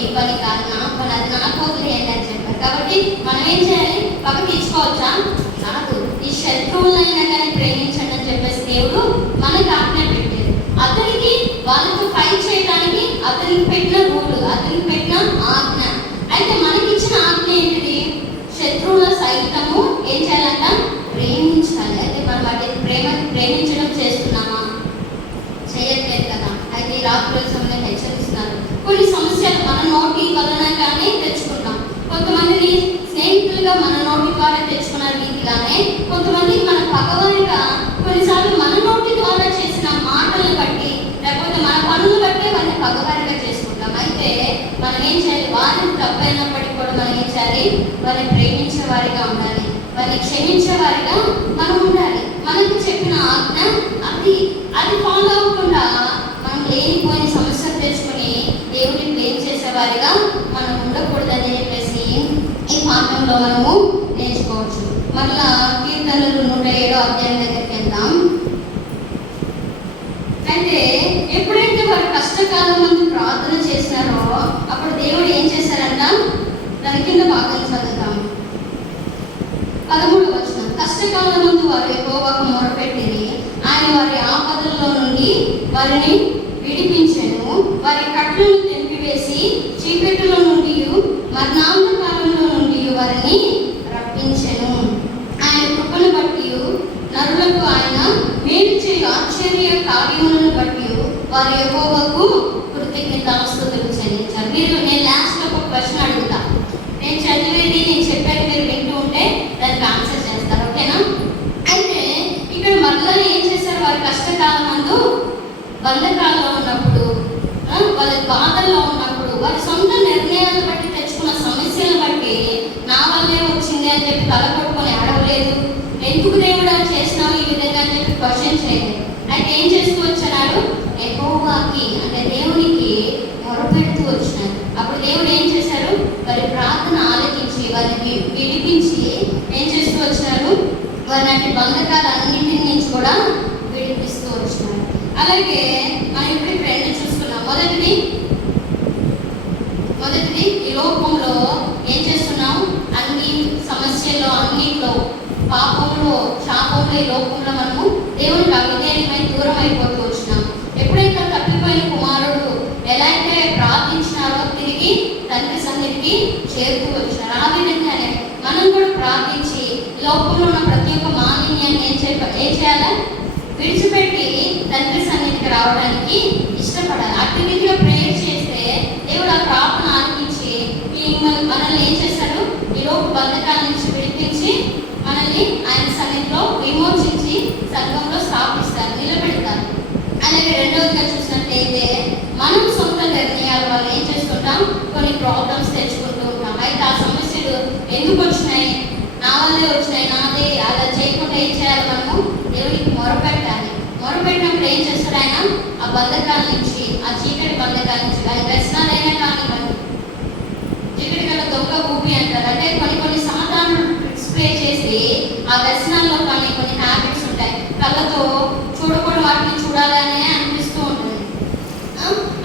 ఈ పని కాదు, నా పని, అది నా కూతురు ఏంటని చెప్పారు. కాబట్టి మనం ఏం చేయాలి? పక్క తీర్చుకోవచ్చా? కాదు. ఈ శత్రువులైనా కానీ ప్రేమించండి అని చెప్పేసి దేవుడు మనకు ఆజ్ఞ పెట్టారు. అతనికి వాళ్ళతో ఫైట్ చేయడానికి అతనికి పెట్టిన రూలు, అతనికి పెట్టిన ఆజ్ఞ. అయితే మనకి ఇచ్చిన ఆజ్ఞ ఏంటిది? శత్రువుల సైతము ఏం చేయాలంట? ప్రేమించాలి. అయితే మనం వాటి ప్రేమించడం చేస్తున్నామా? చేయట్లేదు కదా. అయితే రాత్రుల సమయంలో హెచ్చరిస్తున్నారు. కొన్ని సమస్యలు మన నోటి వలన కానీ తెచ్చుకుంటాం. కొంతమందిని స్నేహితులుగా మన నోటి ద్వారా తెచ్చుకున్న రీతిగానే కొంతమంది మన పగవారిగా కొన్నిసార్లు మన నోటి ద్వారా చేసిన మాటలను బట్టి లేకపోతే మన పనులు బట్టి వారిని పగవారిగా చేసుకుంటాం. అయితే మనం ఏం చేయాలి? వారిని తప్పైనప్పటికీ కూడా మనం ఏం చేయాలి? వారిని ప్రేమించే వారిగా ఉండాలి, వారిని క్షమించే వారిగా మనం ఉండాలి. మనకు చెప్పిన ఆజ్ఞ అది ఫాలో అవ్వకుండా మనం లేనిపోయిన సమస్యలు తెచ్చుకొని దేవుడిని బ్లేమ్ చేసేవారిగా మనం ఉండకూడదని చెప్పేసి ఈ పాఠంలో మనము నేర్చుకోవచ్చు. మళ్ళా కీర్తనలు 107వ అధ్యాయం దగ్గరికి వెళ్దాం. అయితే ఎప్పుడైతే వారు కష్టకాలం ముందు ప్రార్థన చేసినారో అప్పుడు దేవుడు ఏం చేశారంట? దాని కింద భాగం చదువుతాం. 13వ వచనం. కష్టకాలం ముందు వారు యెహోవాకు మొరపెట్టిరి, ఆయన వారి ఆపదల్లో నుండి వారిని విడిపించెను. వారి కట్లను తెంపివేసి చీకటిలో నుండి మరణాంధకారంలో నుండి వారిని రప్పించెను. ఆయన కృపను బట్టి నరులకు ఆయన మేలు చేయు ఆశ్చర్య కార్యములను బట్టి వారి యెహోవాకు కృతజ్ఞతాస్తుతులు చెల్లించారు. నేను లాస్ట్లో ఒక ప్రశ్న అడుగుతా. నేను చదివేది నేను చెప్పేది మీరు వింటూ ఉంటే దానికి ఆన్సర్ చేస్తారు, ఓకేనా? అయితే ఇక్కడ మరలా ఏం చేశారు? వారి కష్టకాలం నందు బంధకాల్లో ఉన్నప్పుడు, వాళ్ళ బాధల్లో ఉన్నప్పుడు, వారి సొంత నిర్ణయాలను బట్టి తెచ్చుకున్న సమస్యలను బట్టి నా వల్లే వచ్చింది అని చెప్పి తలకొట్టుకొని ఆడవలేదు. ఎందుకు దేవుడు చేసినావు ఈ విధంగా అని చెప్పి క్వశ్చన్ చేయలేదు. అయితే ఏం చేస్తూ వచ్చినారు? యెహోవాకి అంటే దేవునికి మొరపెడుతూ వచ్చినారు. అప్పుడు దేవుడు ఏం చేశారు? వారి ప్రార్థన ఆలకించి వారిని విడిపించి ఏం చేస్తూ వచ్చినారు? వారి బంధకాలన్నింటి నుంచి కూడా విడిపిస్తూ వచ్చినారు. అలాగే మనం ఇప్పుడు రెండు చూసుకున్నాం. మొదటిది ఈ లోకంలో ఏం చేస్తున్నాం? అన్ని సమస్యల్లో, అన్నిట్లో, పాపంలో, శాపంలో, ఈ లోకంలో మనము దేవునికి అవిధేయమై దూరం అయిపోతూ వచ్చినాం. ఎప్పుడైతే తప్పిపోయిన కుమారుడు ఎలా అయితే ప్రార్థించినారో తిరిగి తండ్రి సన్నిధికి చేరుతూ వచ్చినారు. ఆ విధంగానే మనం కూడా ప్రార్థించి లోకంలో ఉన్న ప్రతి ఒక్క మాలిన్యాన్ని ఏం చేయాలి? విడిచిపెట్టి తండ్రి సన్నిధికి రావడానికి ఇష్టపడాలి. అట్టి రీతిలో ప్రేయర్ చేస్తే దేవుడు ఆ ప్రార్థన ఆలకించి మనల్ని ఏం చేశారు? ఈ లోపు బంధకాల నుంచి విడిపించి మనల్ని ఆయన సన్నిధిలో విమోచించి సంఘంలో స్థాపిస్తారు, నిలబెడతారు. అలాగే రెండవదిగా చూసినట్లయితే మనం సొంత నిర్ణయాల వల్ల ఏం చేస్తుంటాం? కొన్ని ప్రాబ్లమ్స్ తెచ్చుకుంటూ ఉంటాం. అయితే ఆ సమస్యలు ఎందుకు వచ్చినాయి? నా వల్లే వచ్చినాయి, నాదే. అలా చేయకుండా ఏం చేయాలి? మనము దేవుడికి మొరపెట్టాలి. మొరపెట్టినప్పుడు ఏం చేస్తాడు ఆయన? ఆ బంధకాల నుంచి, ఆ చీకటి బంధకాల నుంచి, అది వ్యసనాలైనా కానివ్వండి, చీకటి కన్నా దొంగ ఊపి అంటారు. అంటే కొన్ని సాధారణ స్ప్రే చేసి ఆ వ్యసనాల్లో కానీ కొన్ని హ్యాబిట్స్ ఉంటాయి. కళ్ళతో చూడకూడని వాటిని చూడాలనే అనిపిస్తూ ఉంటుంది.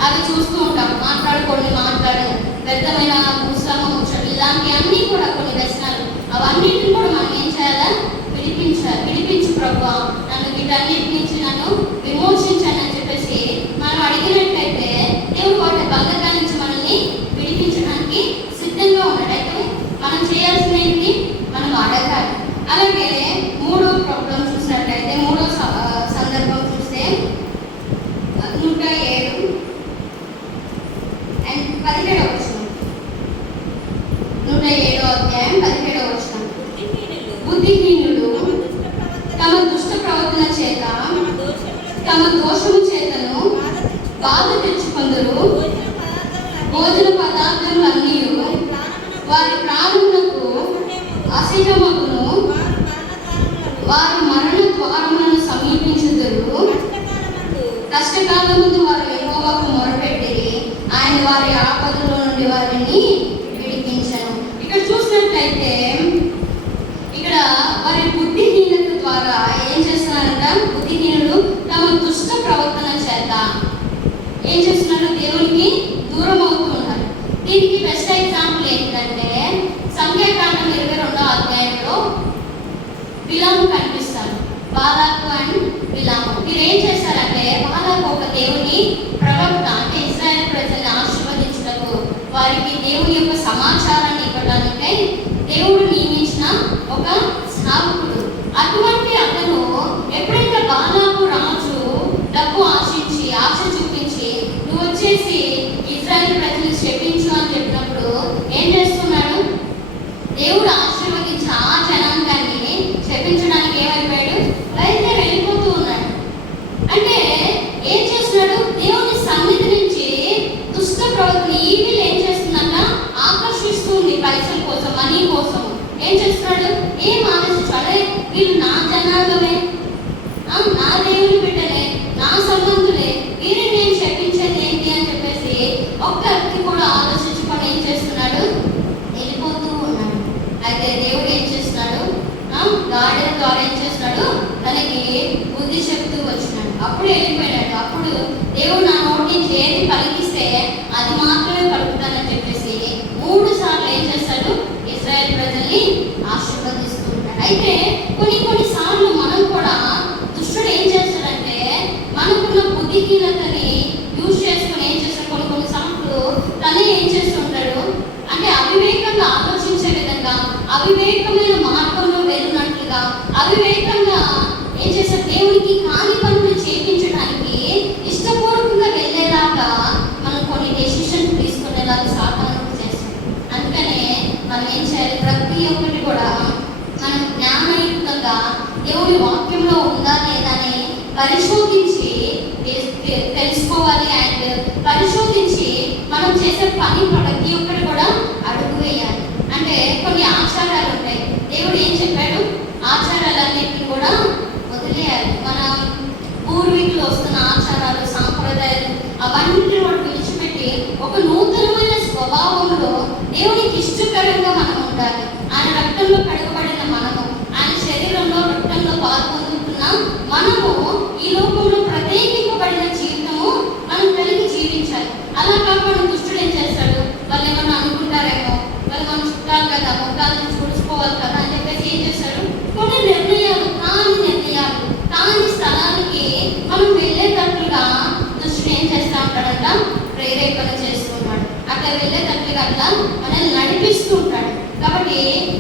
అవి చూస్తూ ఉంటాం. మాట్లాడే వ్యర్థమైన ముసలమ్మ ముచ్చట్లు, ఇలాంటి అన్నీ కూడా కొన్ని వ్యసనాలు. అవన్నిటిని కూడా మనం ఏం చేయాలా? విడిపించు ప్రభువా, నన్ను వీటన్నిటి నుంచి నన్ను విమోచించాను అని చెప్పేసి మనం అడిగినట్లయితే దేవుడు వాటి బంధకాల నుంచి మనల్ని విడిపించడానికి సిద్ధంగా ఉన్నాడు. అయితే మనం చేయాల్సినవి మనం అడగాలి. అలాగే మూడో ప్రాబ్లం చూసినట్లయితే, మూడో సందర్భం చూస్తే 107 బాధ తెచ్చుకొందురు. భోజన పదార్థములన్నీ వారి ప్రాణములకు అశేషమగును. వారు మరణ ద్వారములను సమీపించుదురు. కష్టకాలమందు వారు యెహోవాకు మొరపెట్టిరి. ఆయన వారి ఆపదలో నుండి వారిని విడిపించెను. ఇక్కడ చూసినట్లయితే ఇక్కడ వారి బుద్ధిహీనత ద్వారా ఏం చేస్తున్నారంట? బుద్ధిహీనులు తమ దుష్ట ప్రవర్తన చేత ఏం చేస్తున్నారు? దేవునికి దూరం అవుతూ ఉన్నారు. దీనికి బెస్ట్ ఎగ్జాంపుల్ ఏంటంటే సంఖ్యాకాండం 22వ అధ్యాయంలో బిలాము కనిపిస్తారు. బాలాకు అండ్ బిలాము వీరు ఏం చేశారంటే, బాలాకు ఒక దేవుని ప్రవక్త, అంటే ఇశ్రాయేల్ ప్రజల్ని ఆశీర్వదించటకు వారికి దేవుని యొక్క సమాచారాన్ని ఇవ్వడానికై దేవుడు నియమించిన ఒక సేవకుడు. అటువంటి అతను ఎప్పుడైతే బాలాకు రాజు డబ్బు ఆశించి ఆశ చూపించి నువ్వు వచ్చేసి ఇశ్రాయేల్ ప్రజల్ని శపించు అని చెప్పినప్పుడు ఏం చేస్తున్నాడు? దేవుడు ఆశీర్వదించిన ఆ జనాంగాన్ని శపించడానికి ఏమైపోయాడు? అయితే వెళ్ళిపోతూ ఉన్నాడు. అంటే ఏం చేస్తున్నాడు? దేవుని సన్నిధి నుంచి దుష్ట ప్రవర్తన ఈవిల్ ఏం చేస్తుందంట? ఆకర్షిస్తుంది పైసల కోసం, మనీ కోసం. ఏం చేస్తున్నాడు? ఏం ఆలోచించాడే? వీళ్ళు నా జనాంగమే, నా దేవుని బిడ్డలే, నా సంబంధులే, వీరిని నేను శపించేది ఏంటి అని చెప్పేసి ఒక్క వ్యక్తి కూడా ఆలోచించుకొని ఏం చేస్తున్నాడు? వెళ్ళిపోతూ ఉన్నాడు. అయితే దేవుడు ఏం చేస్తున్నాడు? గాడిద ద్వారా ఏం చేస్తున్నాడు? తనకి బుద్ధి చెప్తూ వచ్చినాడు. అప్పుడు వెళ్ళిపోయాడు. అప్పుడు దేవుడు నా నోటి నుంచి ఏది పలికిస్తే అది మాత్రమే పలుకుతానని చెప్పేసి 3 సార్లు ఏం చేస్తాడు? ఇశ్రాయేల్ ప్రజల్ని ఆశీర్వదిస్తూ ఉంటాడు. అయితే కొన్ని సార్లు మనం కూడా దుష్టుడు ఏం చేస్తాడంటే మనకున్న బుద్ధిహీనతని యూజ్ చేసుకుని ఏం చేస్తాడు? కొన్ని సార్లు తనే ఏం చేస్తుంటాడు అంటే అవివేకంగా ఆలోచించే విధంగా, అవివేకమైన మార్గంలో వెళ్ళినట్లుగా, అవివేకంగా ఏం చేస్తారు? దేవునికి కాని పనులు చేయించడానికి ఇష్టపూర్వకంగా వెళ్ళేలాగా మనం కొన్ని డెసిషన్స్ తీసుకునేలాగా సాధన చేస్తాం. అందుకనే మనం ఏం చేయాలి? ప్రతి ఒక్కటి కూడా మనం జ్ఞానయుక్తంగా దేవుని వాక్యంలో ఉందా లేదా అని పరిశోధించి తెలుసుకోవాలి. అండ్ పరిశోధించి మనం చేసే పని ప్రతి ఒక్కటి కూడా అడుగు వేయాలి. అంటే కొన్ని ఆచారాలు ఉంటాయి. దేవుడు ఏం చెప్పాడు? ఆచారాలన్నింటినీ కూడా వదిలేయాలి. మన పూర్వీకులు వస్తున్న ఆచారాలు, సాంప్రదాయాలు అవన్నింటినీ కూడా విడిచిపెట్టి ఒక నూతనమైన స్వభావంలో దేవునికి ఇష్టకరంగా మనం ఉండాలి. ఆయన రక్తంలో కడగబడిన మనము, ఆయన శరీరంలో రక్తంలో పాల్పొందుతున్న మనము ఈ లోకంలో ప్రత్యేకింపబడిన జీవితము మనం కలిగి జీవించాలి. అలా కాకుండా దుష్టుడు ఏం చేస్తాడు? వాళ్ళు ఏమన్నా అనుకుంటారేమో, వాళ్ళు మనం చుట్టాలు కదా, ముఖాలను చూసుకోవాలి కదా అని చెప్పేసి ఏం చేస్తాడు? కొన్ని నిర్ణయాలు, కాని స్థలానికి మనం వెళ్ళేటట్లుగా దుష్టుడు ఏం చేస్తా ఉంటాడంట? ప్రేరేపణ చేస్తున్నాడు. అట్లా వెళ్ళేటట్లుగా అట్లా మనల్ని నడిపిస్తూ ఉంటాడు. కాబట్టి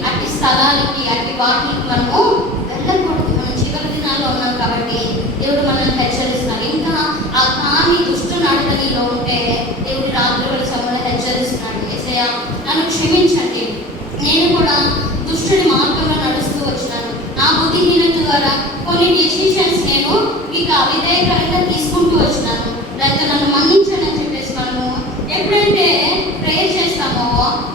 అట్టి స్థలాలకి, అట్టి వాటికి మనము వెళ్ళకూడదు. మనం చివరి దినాల్లో ఉన్నాం కాబట్టి దేవుడు మనల్ని హెచ్చరిస్తున్నారు. ఇంకా ఆ కాని దుష్టు నడత నీలో ఉంటే దేవుడు రాత్రి సమయంలో హెచ్చరిస్తున్నాడు. యేసయ్యా నన్ను క్షమించండి, నేను కూడా దుష్టుడి మార్గంలో నడుస్తూ వచ్చినాను. నా బుద్ధిహీనత ద్వారా కొన్ని డెసిషన్స్ నేను మీకు అవిధేయకరంగా తీసుకుంటూ వచ్చినాను. దాంతో నన్ను మన్నించండి అని చెప్పేసి మనము ఎప్పుడైతే ప్రేయర్ చేస్తామో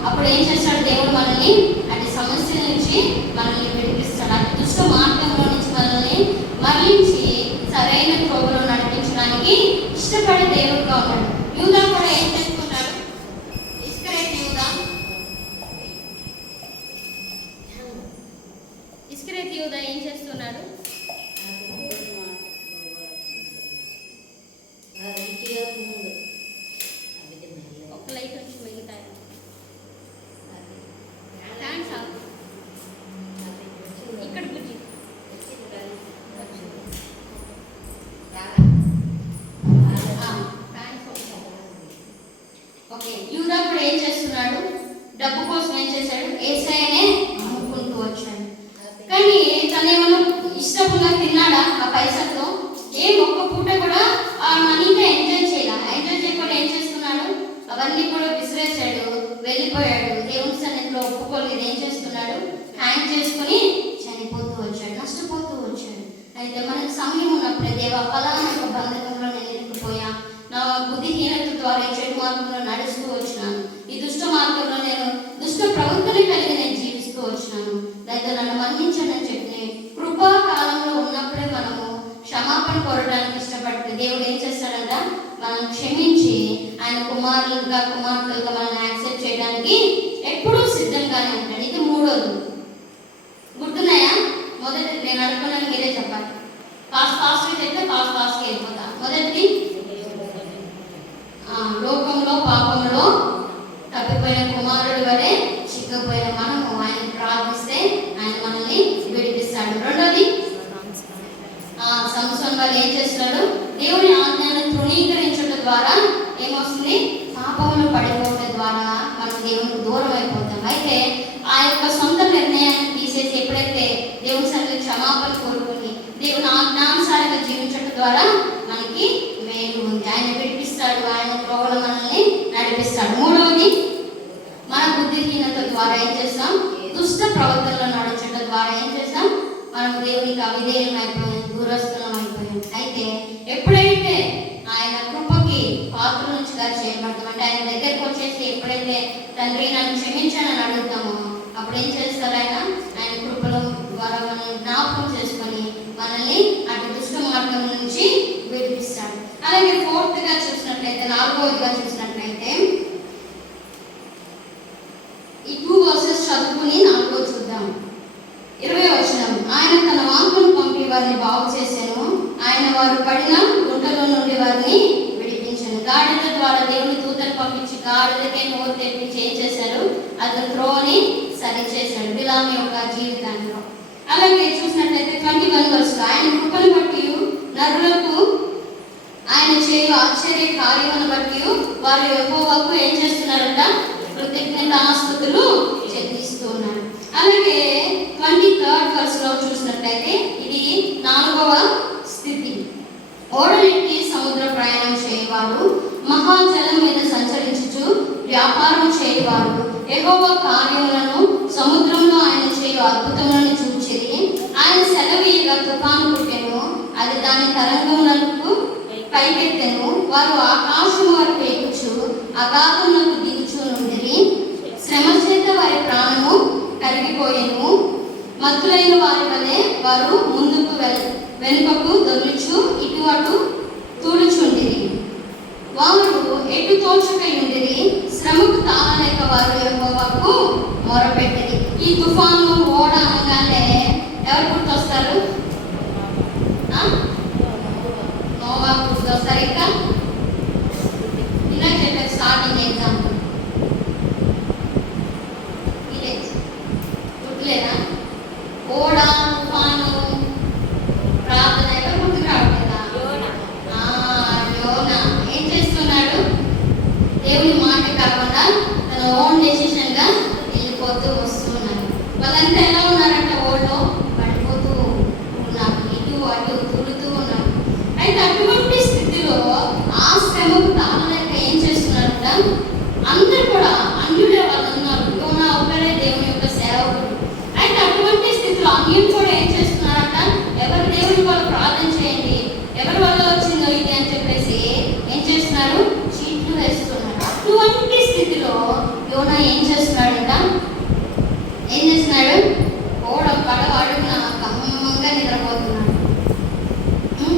అప్పుడు ఏం చేస్తాడు? దేవుడు మనల్ని అటు సమస్యల నుంచి మనల్ని విడిపిస్తాడు. అటు దుష్ట మార్గంలో నుంచి మనల్ని మరలించి సరైన త్రోవలో నడిపించడానికి ఇష్టపడే దేవుడుగా ఉన్నాడు. యూదా కూడా ఏం చేసుకున్నాడు? ఇస్కరేతు యూదా ఏం చేస్తున్నాడు? ఒక లైట్ వచ్చి మిగతాయి ఇక్కడ బుజ్జి ఓకే. యూదా కూడా ఏం చేస్తున్నాడు? డబ్బు కోసం ఏం చేశాడు? యేసయ్యనే అమ్ముకుంటూ వచ్చాడు. కానీ తనేమన్నా ఇష్టంగా తిన్నాడా? ఆ పైసలతో ఒక్క పూట కూడా ఆ మనీతో ఎంజాయ్ చేయకుండా ఏం చేస్తున్నాడు? అవన్నీ కూడా విసిరేసాడు, వెళ్ళిపోయాడు. దేవుని సన్నిధిలో ఒప్పుకోలేదు. ఏం చేస్తున్నాడు? హ్యాంగ్ చేసుకుని చనిపోతూ వచ్చాడు, నష్టపోతూ వచ్చాడు. అయితే మనకు సమయం ఉన్నప్పుడే దేవా ఫలానా ఒక బంధకంలో నేను ఇరుక్కుపోయా, నా దేవుడు ఏం చేస్తాడంట, మనం క్షమించి ఆయన కుమారులుగా కుమార్తెలుగా మనల్ని యాక్సెప్ట్ చేయడానికి ఎప్పుడూ సిద్ధంగానే ఉంటాడు. ఇది మూడోది. గుర్తున్నాయా? మొదటిది నేను అనుకున్నాను, మీరే చెప్పాలి. ఫాస్ట్గా చెప్తే ఫాస్ట్గా వెళ్ళిపోతా. మొదటిది, లోకంలో పాపంలో తప్పిపోయిన కుమారుడు వలె చిక్కపోయిన మనము ఆయన ప్రార్థిస్తే ఆయన మనల్ని విడిపిస్తాడు. రెండోది, సంసోను వల్ల ఏం చేస్తున్నాడు, దేవుని ఆజ్ఞలను తృణీకరించడం ద్వారా ఏమొస్తుంది, పాపంలో పడిపోవడం ద్వారా మనం దేవునికి దూరం అయిపోతాం. అయితే ఆ యొక్క సొంత నిర్ణయాన్ని తీసేసి ఎప్పుడైతే దేవుని సన్నిధిలో క్షమాపణ కోరుకుని దేవుని ఆజ్ఞానుసారంగా జీవించడం ద్వారా మనకి మేలు ఉంది. ఆయన విడిపిస్తాడు, ఆయన త్రోవలో మనల్ని నడిపిస్తాడు. మూడవది, మన బుద్ధిహీనత ద్వారా ఏం చేస్తాం, దుష్ట ప్రవర్తనలో నడచడం ద్వారా ఏం చేస్తాం, మనం దేవునికి అవిధేయం అయిపోయాం, దూరస్థులం అయిపోయాం. అయితే ఎప్పుడైతే ఆయన కృపకి పాత్ర నుంచి చేయబడతాం అంటే ఆయన దగ్గరికి వచ్చేసి ఎప్పుడైతే తండ్రి నన్ను క్షమించానని అడుగుతామో అప్పుడు ఏం చేస్తారు, ఆయన కృపలో ద్వారా మనల్ని జ్ఞాపకం చేసుకొని మనల్ని అటు దుష్ట మార్గం నుంచి విడిపిస్తాడు. అలాగే ఫోర్త్గా చూసినట్లయితే, నాలుగవదిగా చూసినట్లయితే ఈ 2 వర్సెస్ చదువుకుని 4వ చూద్దాం. 20వ వచనం, ఆయన తన వాక్కును పంపి వారిని బాగు చేశాను, ఆయన వారు పడిన గుంటలో నుండి వారిని విడిపించాను. గాడిద ద్వారా దేవుని దూతను పంపించి గాడిదకే నోరు తెప్పించి ఏం చేశారు, అతను త్రోని సరి చేశాడు బిలాము యొక్క జీవితంలో. అలాగే చూసినట్లయితే 21 వర్స్లో, ఆయన కృపను బట్టి నరులకు ఆయన చేయు ఆశ్చర్య కార్యములను బట్టి వారు యెహోవాకు ఏం చేస్తున్నారంట, కృతజ్ఞతాస్తుతులు చెల్లిస్తున్నారు. అలాగే 23rd వర్స్లో చూసినట్లయితే ఇది 4వ స్థితి. ఓడలెక్కి సముద్ర ప్రయాణం చేయవారు, మహాజలం మీద సంచరించుచు వ్యాపారం చేయవారు యెహోవా కార్యములను సముద్రంలో ఆయన చేయు అద్భుతములను చూచిరి. ఆయన సెలవీయగా తుఫాను పుట్టెను, అది దాని తరంగములకు పైకెత్తెను. వారు ఆకాశము వరకు ఎక్కుచు అగాధములకు దిగుచు నుండిరి. శ్రమ చేత వారి ప్రాణము కరిగిపోయెను. మత్తులైన వారి వలె వారు ముందుకు వెనుకకు దొర్లుచు ఇటు అటు తూడుచుండిరి. వారు ఎటు తోచుకయుండిరి. శ్రమకు తాళలేక వారు యెహోవాకు మొరపెట్టిరి. ఈ తుఫాను ఓడ అనగానే ఎవరు గుర్తొస్తారు? నోవా గుర్తొస్తారు. ఇంకా ఇలా చెప్పారు స్టార్టింగ్ ఎగ్జాంపుల్, ఇదే గుర్తులేదా? ఓడ, తుఫాను, ప్రార్థన ఎవరు గుర్తుకు రావట్లేదా? యోనా ఏం చేస్తున్నాడు? దేవుని మాట కాకుండా తన ఓన్ డెసిషన్ గా వెళ్ళిపోతూ వస్తున్నాడు. వాళ్ళంతా ఎలా ఉన్నారంట, ఓడలో పడిపోతూ ఉన్నారు, ఇటు అటు తూలుతూ ఉన్నారు. అయితే అటువంటి స్థితిలో ఆ శ్రమకు తాళలేక ఏం చేస్తున్నారంట, అందరూ కూడా అన్యుడే వాళ్ళు ఉన్నారు. యోనా ఒక్కడే దేవుని యొక్క సేవకుడు. అయితే అటువంటి స్థితిలో అన్యులు కూడా ఏం చేస్తున్నారంట, ఎవరు దేవుని వాళ్ళు ప్రార్థన చేయండి, ఎవరి వల్ల వచ్చిందో ఇది అని చెప్పేసి ఏం చేస్తున్నారు, చీట్లు వేస్తున్నారు. అటువంటి స్థితిలో యోనా ఏం చేస్తున్నాడంట, ఏం చేస్తున్నాడు, పడవ అడుగున కమ్మంగా నిద్రపోతున్నాడు.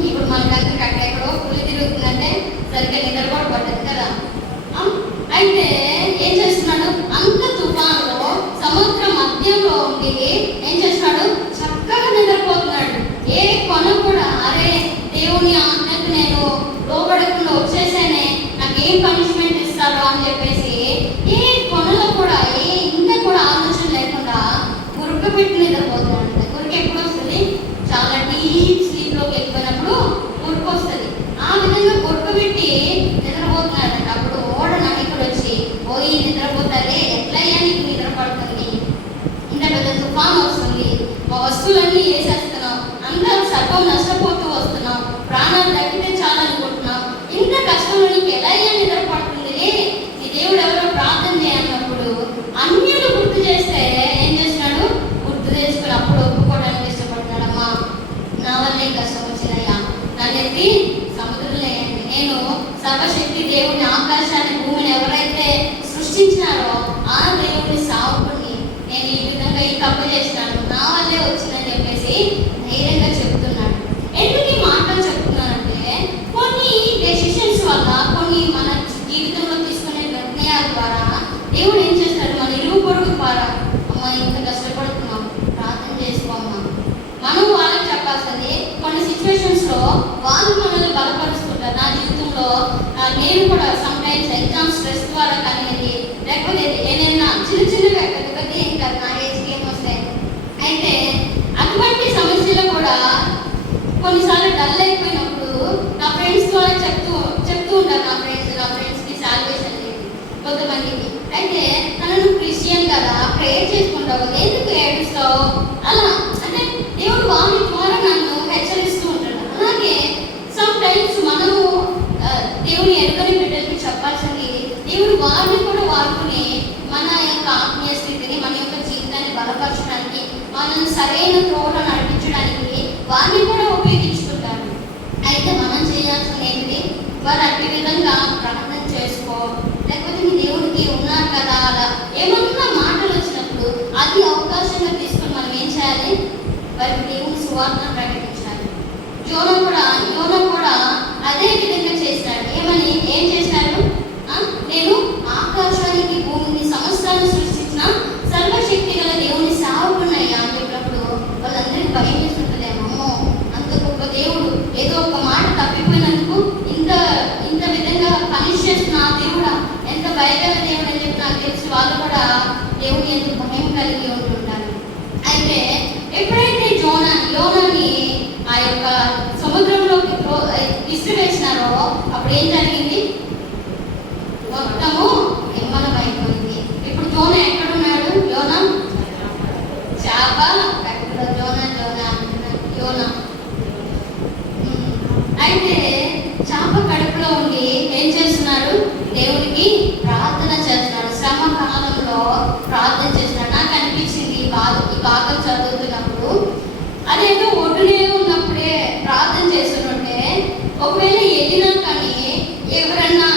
ఇప్పుడు మనకందరికి అక్కడెక్కడో పులి తిరుగుతుందంటే సరిగ్గా నిద్ర కూడా పడ్డది కదా. అయితే ఏం చేస్తున్నాడు, అంత తుఫానులో సముద్ర మధ్యంలో ఉండి ఏం చేస్తున్నాడు, చక్కగా నిద్రపోతున్నాడు. ఏ కొన కూడా అరే దేవుని ఆజ్ఞకు నేను లోబడకుండా వచ్చేసానే, నాకేం పనిష్మెంట్ ఇస్తారో అని చెప్పేసి ఏ కొనలో కూడా ఇంత కూడా ఆలోచన లేకుండా గురుక పెట్టి నిద్రపోతున్నాడు. గురికి ఎప్పుడు వస్తుంది, చాలా డీప్ స్లీప్లోకి వెళ్ళిపోయినప్పుడు గురుకు వస్తుంది. ఆ విధంగా గురుక పెట్టి నిద్రపోతున్నాడు. అప్పుడు ఓడ నాయకుడు వచ్చి, పోయి నిద్రపోతారే, ఎట్లయ్యా నీకు నిద్ర పడుతుంది, ఇంత పెద్ద తుఫాను వస్తుంది, మా వస్తువులన్నీ వేసేస్తున్నాం, అందరూ సర్వం నష్టపోతూ వస్తున్నాం, ప్రాణాలు తగ్గితే చాలనుకుంటున్నాం, ఇంత కష్టంలో నీకు ఎలా నిద్ర పడుతుంది, నీ దేవుడు ఎవరో ప్రార్థన చేయన్నప్పుడు అన్యులు గుర్తు చేస్తే ఏం చేస్తున్నాడు, గుర్తు తెచ్చుకుని అప్పుడు ఒప్పుకోవడానికి ఇష్టపడుతున్నాడమ్మా, నా వల్లే కష్టం వచ్చినయ్యా, నన్నెత్తి సముద్రంలో వేయండి. నేను సర్వశక్తి దేవుని ఆకాశాన్ని భూమిని ఎవరైతే సృష్టించినారో ఆ దేవుని సావుకుని నేను ఈ విధంగా ఈ తప్పు చేసినాను, నా వల్లే వచ్చిందని చెప్పేసి ధైర్యంగా చెప్తున్నాడు. ఎందుకు ఈ మాటలు చెప్తున్నానంటే, కొన్ని ఏడుస్తున్నావు, ఎందుకు ఏడుస్తావు అలా అంటే దేవుడు వారి ద్వారా నన్ను హెచ్చరిస్తూ ఉంటాడు. అలాగే సమ్ టైమ్స్ మనము దేవుని ఎరుకని బిడ్డలకి చెప్పాల్సింది దేవుడు వారిని కూడా వాడుకుని మన యొక్క ఆత్మీయ స్థితిని, మన యొక్క జీవితాన్ని బలపరచడానికి, మనల్ని సరైన త్రోవలో నడిపించడానికి వారిని కూడా ఉపయోగించుకుంటారు. అయితే మనం చేయాల్సింది ఏంటిది? వారు అట్టి విధంగా ప్రార్థన చేసుకో, లేకపోతే మీ దేవుడికి ఉన్నారు కదా అలా ఏమన్నా మాటలు వచ్చినప్పుడు అది అవకాశంగా తీసుకొని మనం ఏం చేయాలి? వారికి దేవుని సువార్తను ప్రకటించాలి. యోనా కూడా అదే విధంగా చేశాడు. ఏం చేశాడు? నేను ఆకాశానికి భూమిని సమస్తాన్ని సృష్టించిన సర్వశక్తి గల దేవుని సేవకున్నయ్యా అని చెప్పినప్పుడు వాళ్ళందరికీ భయం వేస్తుంటుందేమో, అంత గొప్ప దేవుడు ఏదో ఒక మాట తప్పిపోయినందుకు ఇంత విధంగా పనిష్ చేస్తున్న ఆ దేవుడా, ఎంత భయగల దేవుడు అని చెప్పి నాకు తెలిసి వాళ్ళు కూడా దేవుని ఎందుకు భయం కలిగి ఉంటుంటారు. అయితే ఎప్పుడైతే యోనాని ఆ యొక్క సముద్రంలోకి విసిరివేసినారో అప్పుడు ఏం జరిగింది? మొత్తము నిమ్మలమైపోయింది. ఇప్పుడు యోనా ఎక్కడున్నాడు? యోనా చేప కడుపులో యోనా అయితే చేప కడుపులో ఉండి ఏం చేస్తున్నాడు? దేవునికి ప్రార్థన చేస్తున్నాడు. శ్రమ కాలంలో ప్రార్థన చేస్తున్నాడు. నాకు అనిపించింది ఈ భాగం చదువుతున్నప్పుడు అదేదో ఒడ్డునే ఉన్నప్పుడే ప్రార్థన చేస్తుంటే, ఒకవేళ వెళ్ళినా కానీ ఎవరన్నా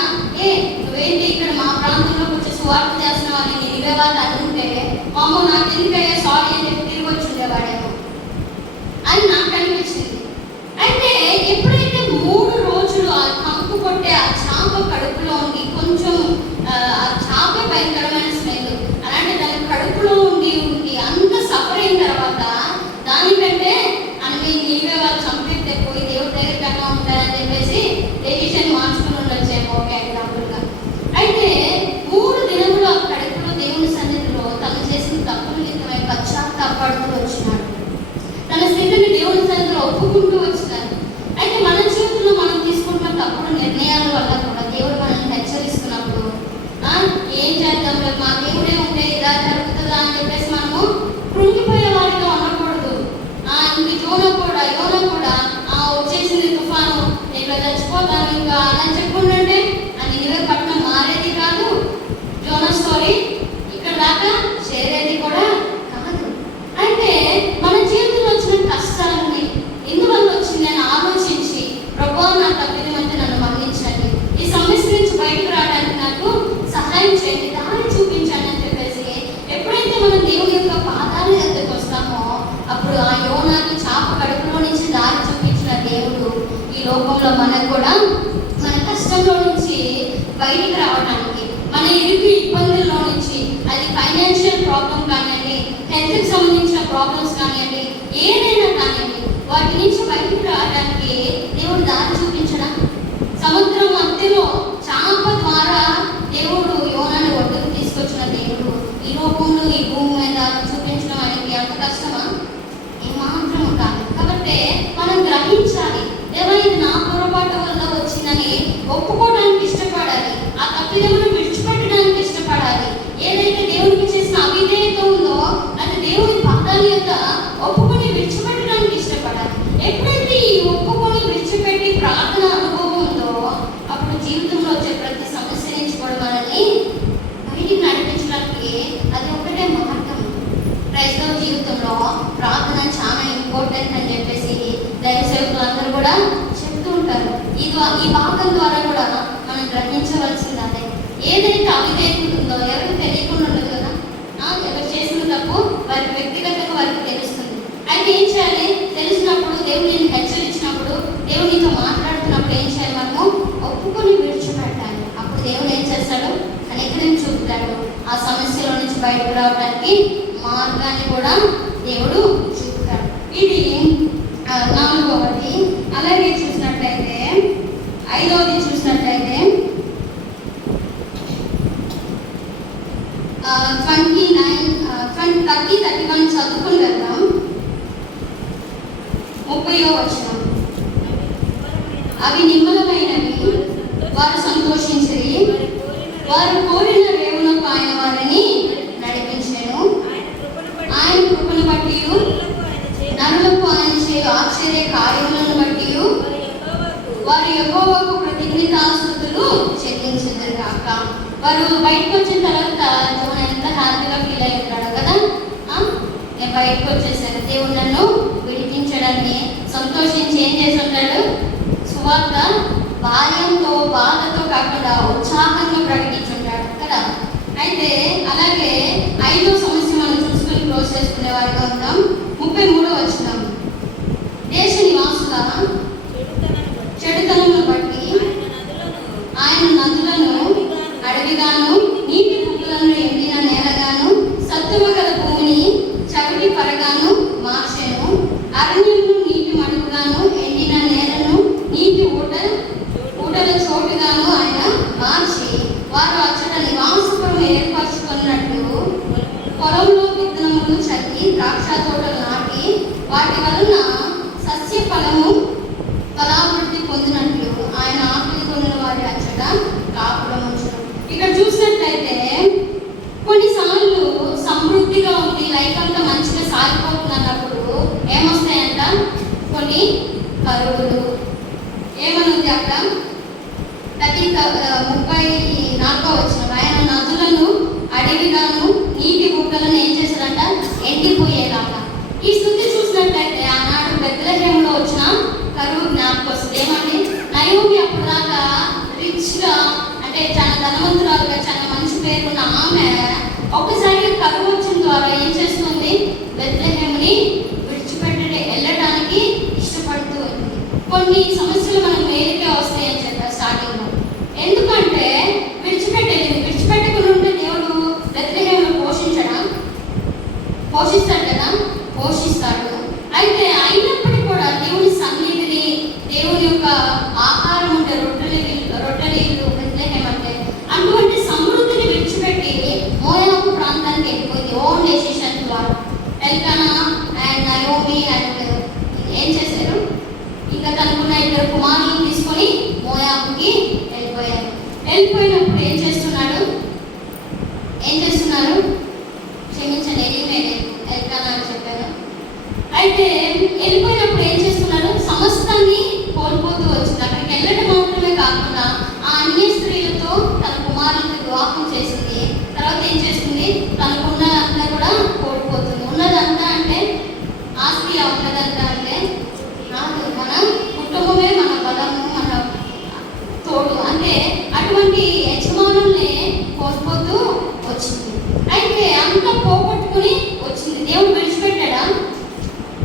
నువ్వేంటి ఇక్కడ మా ప్రాంతంలోకి వచ్చి సువార్త చేస్తున్న వాళ్ళని నిలివే వాళ్ళు అనుకుంటే మామూలు నాకు ఎందుకయ్యా సారీ అని చెప్పి తిరిగి వచ్చి ఉండేవాడేమో అని నాకు అనిపించింది. అయితే ఎప్పుడైతే 3 రోజులు ఆ కంపు కొట్టే ఆ చేప కడుపులో ఉండి కొంచెం ఆ చేప భయంకరమైన స్మెల్, అలాంటి దాని కడుపులో ఉండి అంత సఫర్ అయిన తర్వాత దానికంటే అని నీవే వాళ్ళు చంపితే పోయి దేవుడి దగ్గర కన్నా ఉంటారని చెప్పేసి డెసిషన్ మార్చుకుని ఉండొచ్చేమో ఒక ఎగ్జాంపుల్గా. అయితే 3 దినములు ఆ కడుపులో దేవుని సన్నిధిలో తను చేసిన తప్పు నిమిత్తమై పశ్చాత్తాపడుతూ వచ్చినాడు. తన స్థితిని దేవుని సన్నిధిలో ఒప్పుకుంటూ వచ్చినారు. అయితే మన జీవితంలో మనం తీసుకుంటున్న తప్పుడు నిర్ణయాల వల్ల కూడా దేవుడు మనల్ని హెచ్చరిస్తున్నప్పుడు ఏం చేద్దాం, మా దేవుడే ఉంటే ఇలా జరుగుతుందా అని చెప్పేసి మనము కృంగిపోయే వారిగా ఉండకూడదు. యోనా కూడా వచ్చేసింది తుఫాను, నేను చచ్చిపోతాను ఇంకా అలా చెప్పుకుంటే అని నివే పట్టణం మారేది కాదు, యోనా స్టోరీ ఇక్కడ దాకా చేరేది కూడా కాదు. అయితే మన జీవితంలో వచ్చిన కష్టాలని ఎందువల్ల వచ్చిందని ఆలోచించి ప్రభువా నా తప్పిదం అంటే నన్ను మన్నించండి, ఈ సమస్య నుంచి బయటకు రావడానికి నాకు సహాయం చేయండి, దారి చూపించండి అని చెప్పేసి ఎప్పుడైతే మనం దేవుని యొక్క పాదాల దగ్గరికి వస్తామో అప్పుడు ఆ యోనాకి చేప కడుపులో నుంచి దారి చూపించిన దేవుడు ఈ లోకంలో మనకు కూడా మన కష్టంలో నుంచి బయటికి రావడానికి, మన ఇబ్బందుల్లో నుంచి, అది ఫైనాన్షియల్ ప్రాబ్లం కానివ్వండి, హెల్త్కి సంబంధించిన ప్రాబ్లమ్స్ కానివ్వండి, ఏదైనా కానివ్వండి, వాటి నుంచి బయటికి రావడానికి దేవుడు దారి చూపించడం. సముద్రం మధ్యలో చేప ద్వారా దేవుడు యోనాని ఒడ్డుకు తీసుకొచ్చిన దేవుడు ఈ లోకంలో ఈ భూమి మీద చూపించడం అనేది అంత కష్టమా? ఏమాత్రం కాదు. కాబట్టి మనం గ్రహించాలి, దేవా ఇది నా పొరపాటు వల్ల వచ్చిందని ఒప్పుకోవడానికి ఇష్టపడాలి, ఆ తప్పిదమును విడిచిపెట్టడానికి ఇష్టపడాలి. ఏదైతే దేవునికి చేసిన అవిధేయత ఉందో అది దేవుని పాదాల యొక్క ఒప్పుకొని విడిచిపెట్టడానికి ఇష్టపడాలి. ఎప్పుడైతే ఈ ఒప్పుకొని విడిచిపెట్టి ప్రార్థన అనుభవం ఉందో అప్పుడు జీవితంలో వచ్చే ప్రతి సమస్య నుంచి కూడా మనల్ని బయటికి నడిపించడానికి అది ఒకటే మార్గం. క్రైస్తవ జీవితంలో ప్రార్థన చాలా ఇంపార్టెంట్ అని చెప్పేసి దైవ సేవకులు అందరూ కూడా చెప్తూ ఉంటారు. ఈ భాగం ద్వారా కూడా మనం గ్రహించవలసింది అదే. ఏదైతే అవిధేయత ఉందో ఎవరికి తెలియకుండా ఉండదు కదా, ఎవరు చేసిన తప్పు వారికి వ్యక్తిగతంగా వారికి తెలుస్తుంది. అయితే ఏం చేయాలి? తెలిసినప్పుడు దేవుడిని హెచ్చరించినప్పుడు దేవునితో మాట్లాడుతున్నప్పుడు ఏం చేయాలి? మనము ఒప్పుకొని విడిచిపెట్టాలి. అప్పుడు దేవుడు ఏం చేస్తాడు? కనికరం చూపుతాడు. ఆ సమస్యలో నుంచి బయటకు రావడానికి మార్గాన్ని కూడా దేవుడు చూపుతాడు. ఇది 4వది. అలాగే చూసినట్లయితే 5వది చూసినట్లయితే 31 చదువుకుని వెళ్దాం. 30వ వచనం. అవి నిమ్మలమైనవి, వారు సంతోషించిరి, వారు కోరిన రేవునకు ఆయన వారిని నడిపించెను, యెహోవాకు కృతజ్ఞతాస్తుతులు చెల్లించెదరు గాక. వారు బయటకు వచ్చిన తర్వాత జోన్ ఎంత హ్యాపీగా ఫీల్ అయి ఉంటాడు కదా. నేను బయటకు వచ్చేసాను, దేవుడు నన్ను విడిపించడాన్ని సంతోషించి ఏం చేసి ఉంటాడు, సువార్త బాల్యంతో బాధతో కాకుండా ఉత్సాహంగా ప్రకటించుంటాడు కదా. అయితే అలాగే 5వ సమస్య మనం చూసుకుని క్లోజ్ చేసుకునే వారిగా ఉంటాం. 33వ వచనం, దేశ నివాసుల చెడుతనమును బట్టి ఆయన నదులను అడవిగాను నీటి బుగ్గలను ఎండిన నేలగాను సత్తువ గల భూమిని చవిటి పరగాను మార్చెను. అరణ్యమును నీటి మడుగుగాను ఎండిన నేలను నీటి ఊటల చోటుగాను ఆయన మార్చి వారు అచ్చట నివాసపురం ఏర్పరచుకున్నట్లు పొలంలో విత్తనములు చల్లి ద్రాక్ష తోటలు నాటి వాటి వలన సస్య ఫలాభివృద్ధి పొందినట్లు ఆయన ఆకలి కొనిన వారి అచ్చట కాపురం ఉంచును. ఇక్కడ చూసినట్లయితే కొన్నిసార్లు సమృద్ధిగా ఉంది, లైఫ్ అంతా మంచిగా సాగిపోతుంది అన్నప్పుడు ఏమొస్తాయంట, కొన్ని కరువులు. ఏమనుంది అక్కడ 34వ వచనం, ఆయన నదులను అడవిగాను నీటి బుగ్గలను ఏం చేశారంట, ఎండిపోయేలాగా. ఈ స్థితి చూసినట్లయితే ఆనాడు బెత్లెహేములో వచ్చిన కరువు జ్ఞాపకం వస్తుంది. ఏమండి, నయోమి అప్పుడు దాకా రిచ్గా అంటే చాలా ధనవంతురాలుగా చాలా మంచి పేరున్న ఆమె ఒక్కసారి కరువు వచ్చిన ద్వారా ఏం చేస్తుంది, బెత్లెహేముని విడిచిపెట్టి వెళ్ళడానికి ఇష్టపడుతూ ఉంది. కొన్ని సమస్యలు మనం మేలుకే వస్తాయని చెప్పారు స్టార్టింగ్లో. ఎందుకంటే విడిచిపెట్టకుండా ఉంటే దేవుడు బెత్లెహేమును పోషిస్తాడు కదా, పోషిస్తాడు. అయితే అయినప్పటికీ కూడా దేవుని సన్నిధిని, దేవుని యొక్క ఆహారం ఉండే రొట్టెలు బెత్లెహేం అంటే అటువంటి సమృద్ధిని విడిచిపెట్టి మోయాబు ప్రాంతానికి వెళ్ళిపోయింది. ఓన్ డెసిషన్ ద్వారా ఎల్కానా అండ్ నయోమి అండ్ ఏం చేశారు, ఇంకా తనకున్న 2 కుమారులను తీసుకొని మోయాబుకి వెళ్ళిపోయారు. వెళ్ళిపోయినప్పుడు ఏం చేస్తున్నారు, క్షమించండి, ఎల్కానా అని చెప్పారు. అయితే వెళ్ళిపోయినప్పుడు ఏం చేస్తున్నారు, సమస్తాన్ని కోల్పోతూ వచ్చింది. అక్కడికి వెళ్ళడం మాత్రమే కాకుండా ఆ అన్య స్త్రీలతో తన కుమారులకు వివాహం చేసింది. తర్వాత ఏం చేస్తుంది, తనకున్నదంతా కూడా కోల్పోతుంది. ఉన్నదంతా అంటే ఆస్తి, ఉన్నదంతా అంటే కాదు, మన కుటుంబమే మన బలము, మన తోడు. అంటే అటువంటి యజమానుల్ని కోల్పోతూ వచ్చింది. అయితే అంత పోగొట్టుకుని వచ్చింది. దేవుడు విడిచిపెట్టాడా,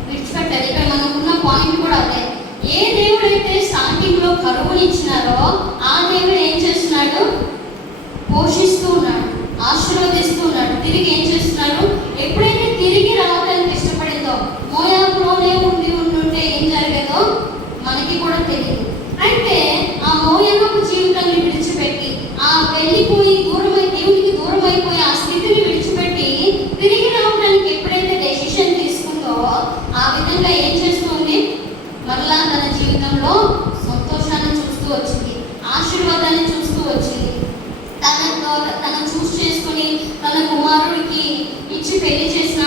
విడిచిపెట్టాడు. ఇక్కడ మనకున్న పాయింట్ కూడా అదే. ఏ దేవుడైతే స్టార్టింగ్లో కరువునిచ్చినారో ఆ దేవుడు ఏం చేస్తున్నాడు, పోషిస్తూ ఉన్నాడు, ఆశీర్వదిస్తూ ఉన్నాడు. తిరిగి ఏం చేస్తున్నాడు, ఎప్పుడైతే తిరిగి రావడానికి ఇష్టపడిందో, మోయాబులోనే ఉంటే ఏం జరిగేదో మనకి కూడా తెలియదు. అయితే ఆ మోయాబు జీవితాన్ని విడిచిపెట్టి ఆ వెళ్ళిపోయి దేవునికి దూరం అయిపోయి ఆ స్థితిని విడిచిపెట్టి తిరిగి రావడానికి ఎప్పుడైతే డెసిషన్ తీసుకుందో ఆ విధంగా ఏం చేస్తుంది, మరలా తన జీవితంలో సంతోషాన్ని చూస్తూ వచ్చింది, ఆశీర్వాదాన్ని చూస్తూ వచ్చింది. తను చూస్ చేసుకుని తన కుమారుడికి ఇచ్చి పెళ్లి చేసిన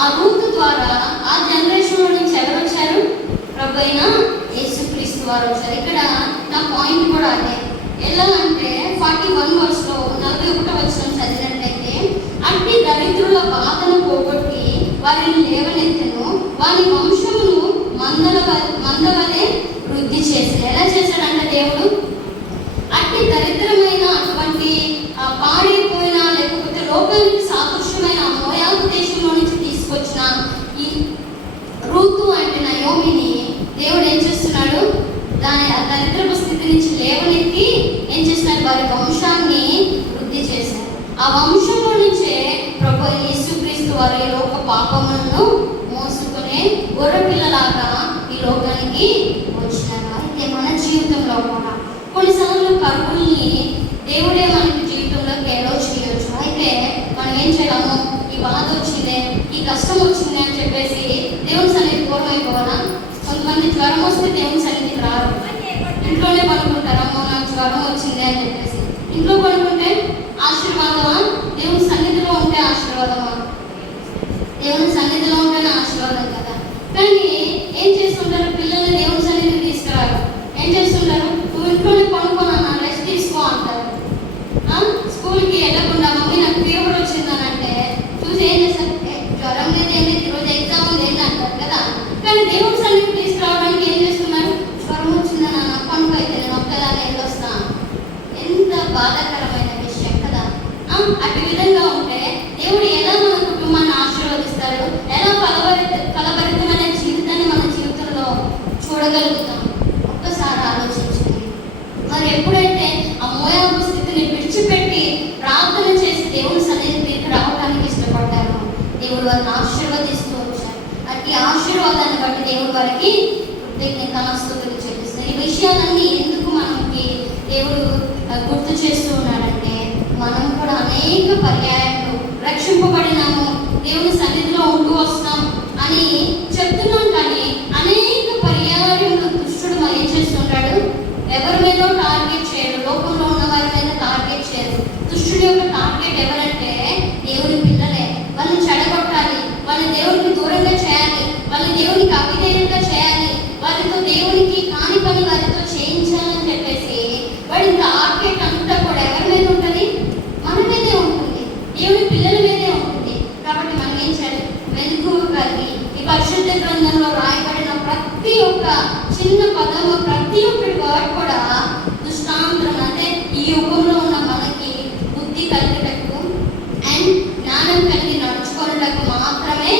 ఆ రూతు ద్వారా ఆ జనరేషన్లో నుంచి ఎవరు వచ్చారు, ప్రభు అయిన యేసుక్రీస్తు వారు వచ్చారు. ఇక్కడ నా పాయింట్ కూడా అదే. ఎలా అంటే 41 వర్స్లో 41వ వచనం చదివినట్లయితే, అట్టి దరిద్రుల బాధను పోగొట్టి వారిని లేవనెత్తను, వారి వంశమును మందవలే వృద్ధి చేసి. ఎలా చేశాడంట దేవుడు, అట్టి దరిద్రమైన అటువంటి పాడైపోయిన లేకపోతే లోకానికి సాదృశ్యమైన మోయాబు దేశంలో నుంచి తీసుకొచ్చిన ఈ రూతు అంటే నయోమిని దేవుడు ఏం చేస్తున్నాడు, దాని దరిద్రపు స్థితి నుంచి లేవనెత్తి ఏం చేస్తున్నారు, వారి వంశాన్ని వృద్ధి చేశారు. ఆ వంశంలో నుంచే ప్రభు యేసుక్రీస్తు వారి లోక పాపములను మోసుకునే గొర్రెపిల్లలాగా ఈ లోకానికి వచ్చినారు. అయితే మన జీవితంలో కూడా కొన్నిసార్లు కరువుల్ని దేవుడే మనకి జీవితంలోకి ఎలో చేయొచ్చు. అయితే మనం ఏం చేయడము, ఈ బాధ వచ్చిందే, ఈ కష్టం వచ్చింది అని చెప్పేసి దేవుని సన్నిధి దూరం అయిపోవాలా. కొంతమంది జ్వరం వస్తే దేవుని సన్నిధికి రారు, ఇంట్లోనే పడుకుంటారు. అమ్మో నాకు జ్వరం వచ్చింది అని చెప్పేసి ఇంట్లో పడుకుంటే ఆశీర్వాదమా, దేవుని సన్నిధిలో ఉంటే ఆశీర్వాదమా? దేవుని సన్నిధిలో ఉంటేనే ఆశీర్వాదం కదా. కానీ ఏం చేస్తుంటారు, పిల్లల్ని దేవుని సన్నిధికి తీసుకురారు. ఏం చేస్తుంటారు, నువ్వు ఇంట్లోనే కొనుక్కోనన్నా రెస్ట్ తీసుకో అంటారు. స్కూల్కి వెళ్ళకుండా మమ్మీ నాకు ఫీవర్ వచ్చిందనంటే చూసి ఏం చేస్తారు, జ్వరం లేదు ఏం లేదు, ఈరోజు ఎగ్జామ్ ఉంది ఏంటి అంటారు కదా. కానీ దేవుని సన్నిధికి తీసుకురావడానికి ఏం చేస్తున్నారు, జ్వరం వచ్చిందని నాకు పనుకు అయితే నేను ఒక్కదాన్ని వెళ్ళొస్తా. ఎంత బాధాకరమైన విషయం కదా. అటు విధంగా ఉంటే దేవుడు ఎలా మన కుటుంబాన్ని ఆశీర్వదిస్తాడు, ఎలా ఫలభరితమైన జీవితాన్ని మన జీవితంలో చూడగలుగుతాం ఒక్కసారి ఆలోచించండి. మరి ఎప్పుడైతే ఆ మోయాబు స్థితిని విడిచిపెట్టి ప్రార్థన చేసి దేవుని సన్నిధికి రావడానికి ఇష్టపడ్డారు, దేవుడు వారిని ఆశీర్వదిస్తూ వచ్చారు. అట్టి ఆశీర్వాదాన్ని బట్టి దేవుడు వారికి కృతజ్ఞతాస్తుతులు చెల్లిస్తారు. ఈ విషయాలన్నీ ఎందుకు మనకి దేవుడు గుర్తు చేస్తూ ఉన్నాడంటే, మనం కూడా అనేక పర్యాయాలు రక్షింపబడినాము, దేవుని సన్నిధిలో ఉంటూ వస్తాం అని చెప్తున్నాం. కానీ అనేక పర్యాయములు దుష్టుడు మరి ఏం చేస్తుంటాడు, ఎవరి మీద టార్గెట్ చేయడు, లోకంలో ఉన్న వారి మీద టార్గెట్ చేయడు. దుష్టుడి యొక్క టార్గెట్ ఎవరంటే దేవుని పిల్లలే. వాళ్ళని చెడగొట్టాలి, వాళ్ళని దేవునికి దూరంగా చేయాలి, వాళ్ళని దేవునికి అవిధేయంగా చేయాలి, వారితో దేవునికి కాని పని వారితో చేయించాలని చెప్పేసి వాడి టార్గెట్ అంతా కూడా ఎవరి మీద ఉంటుంది, మన మీదే ఉంటుంది, దేవుని పిల్లల మీదే ఉంటుంది. కాబట్టి మనం ఏం చేయాలి, మెలకువ కలిగి ఈ పరిశుద్ధ గ్రంథంలో రాయబడిన ప్రతి ఒక్క చిన్న పదము, ప్రతి ఒక్కటి వర్డ్ కూడా దృష్టాంతరం, అంటే ఈ యుగంలో ఉన్న మనకి బుద్ధి కలిగేటట్టు అండ్ జ్ఞానం కలిగి నడుచుకోవడానికి మాత్రమే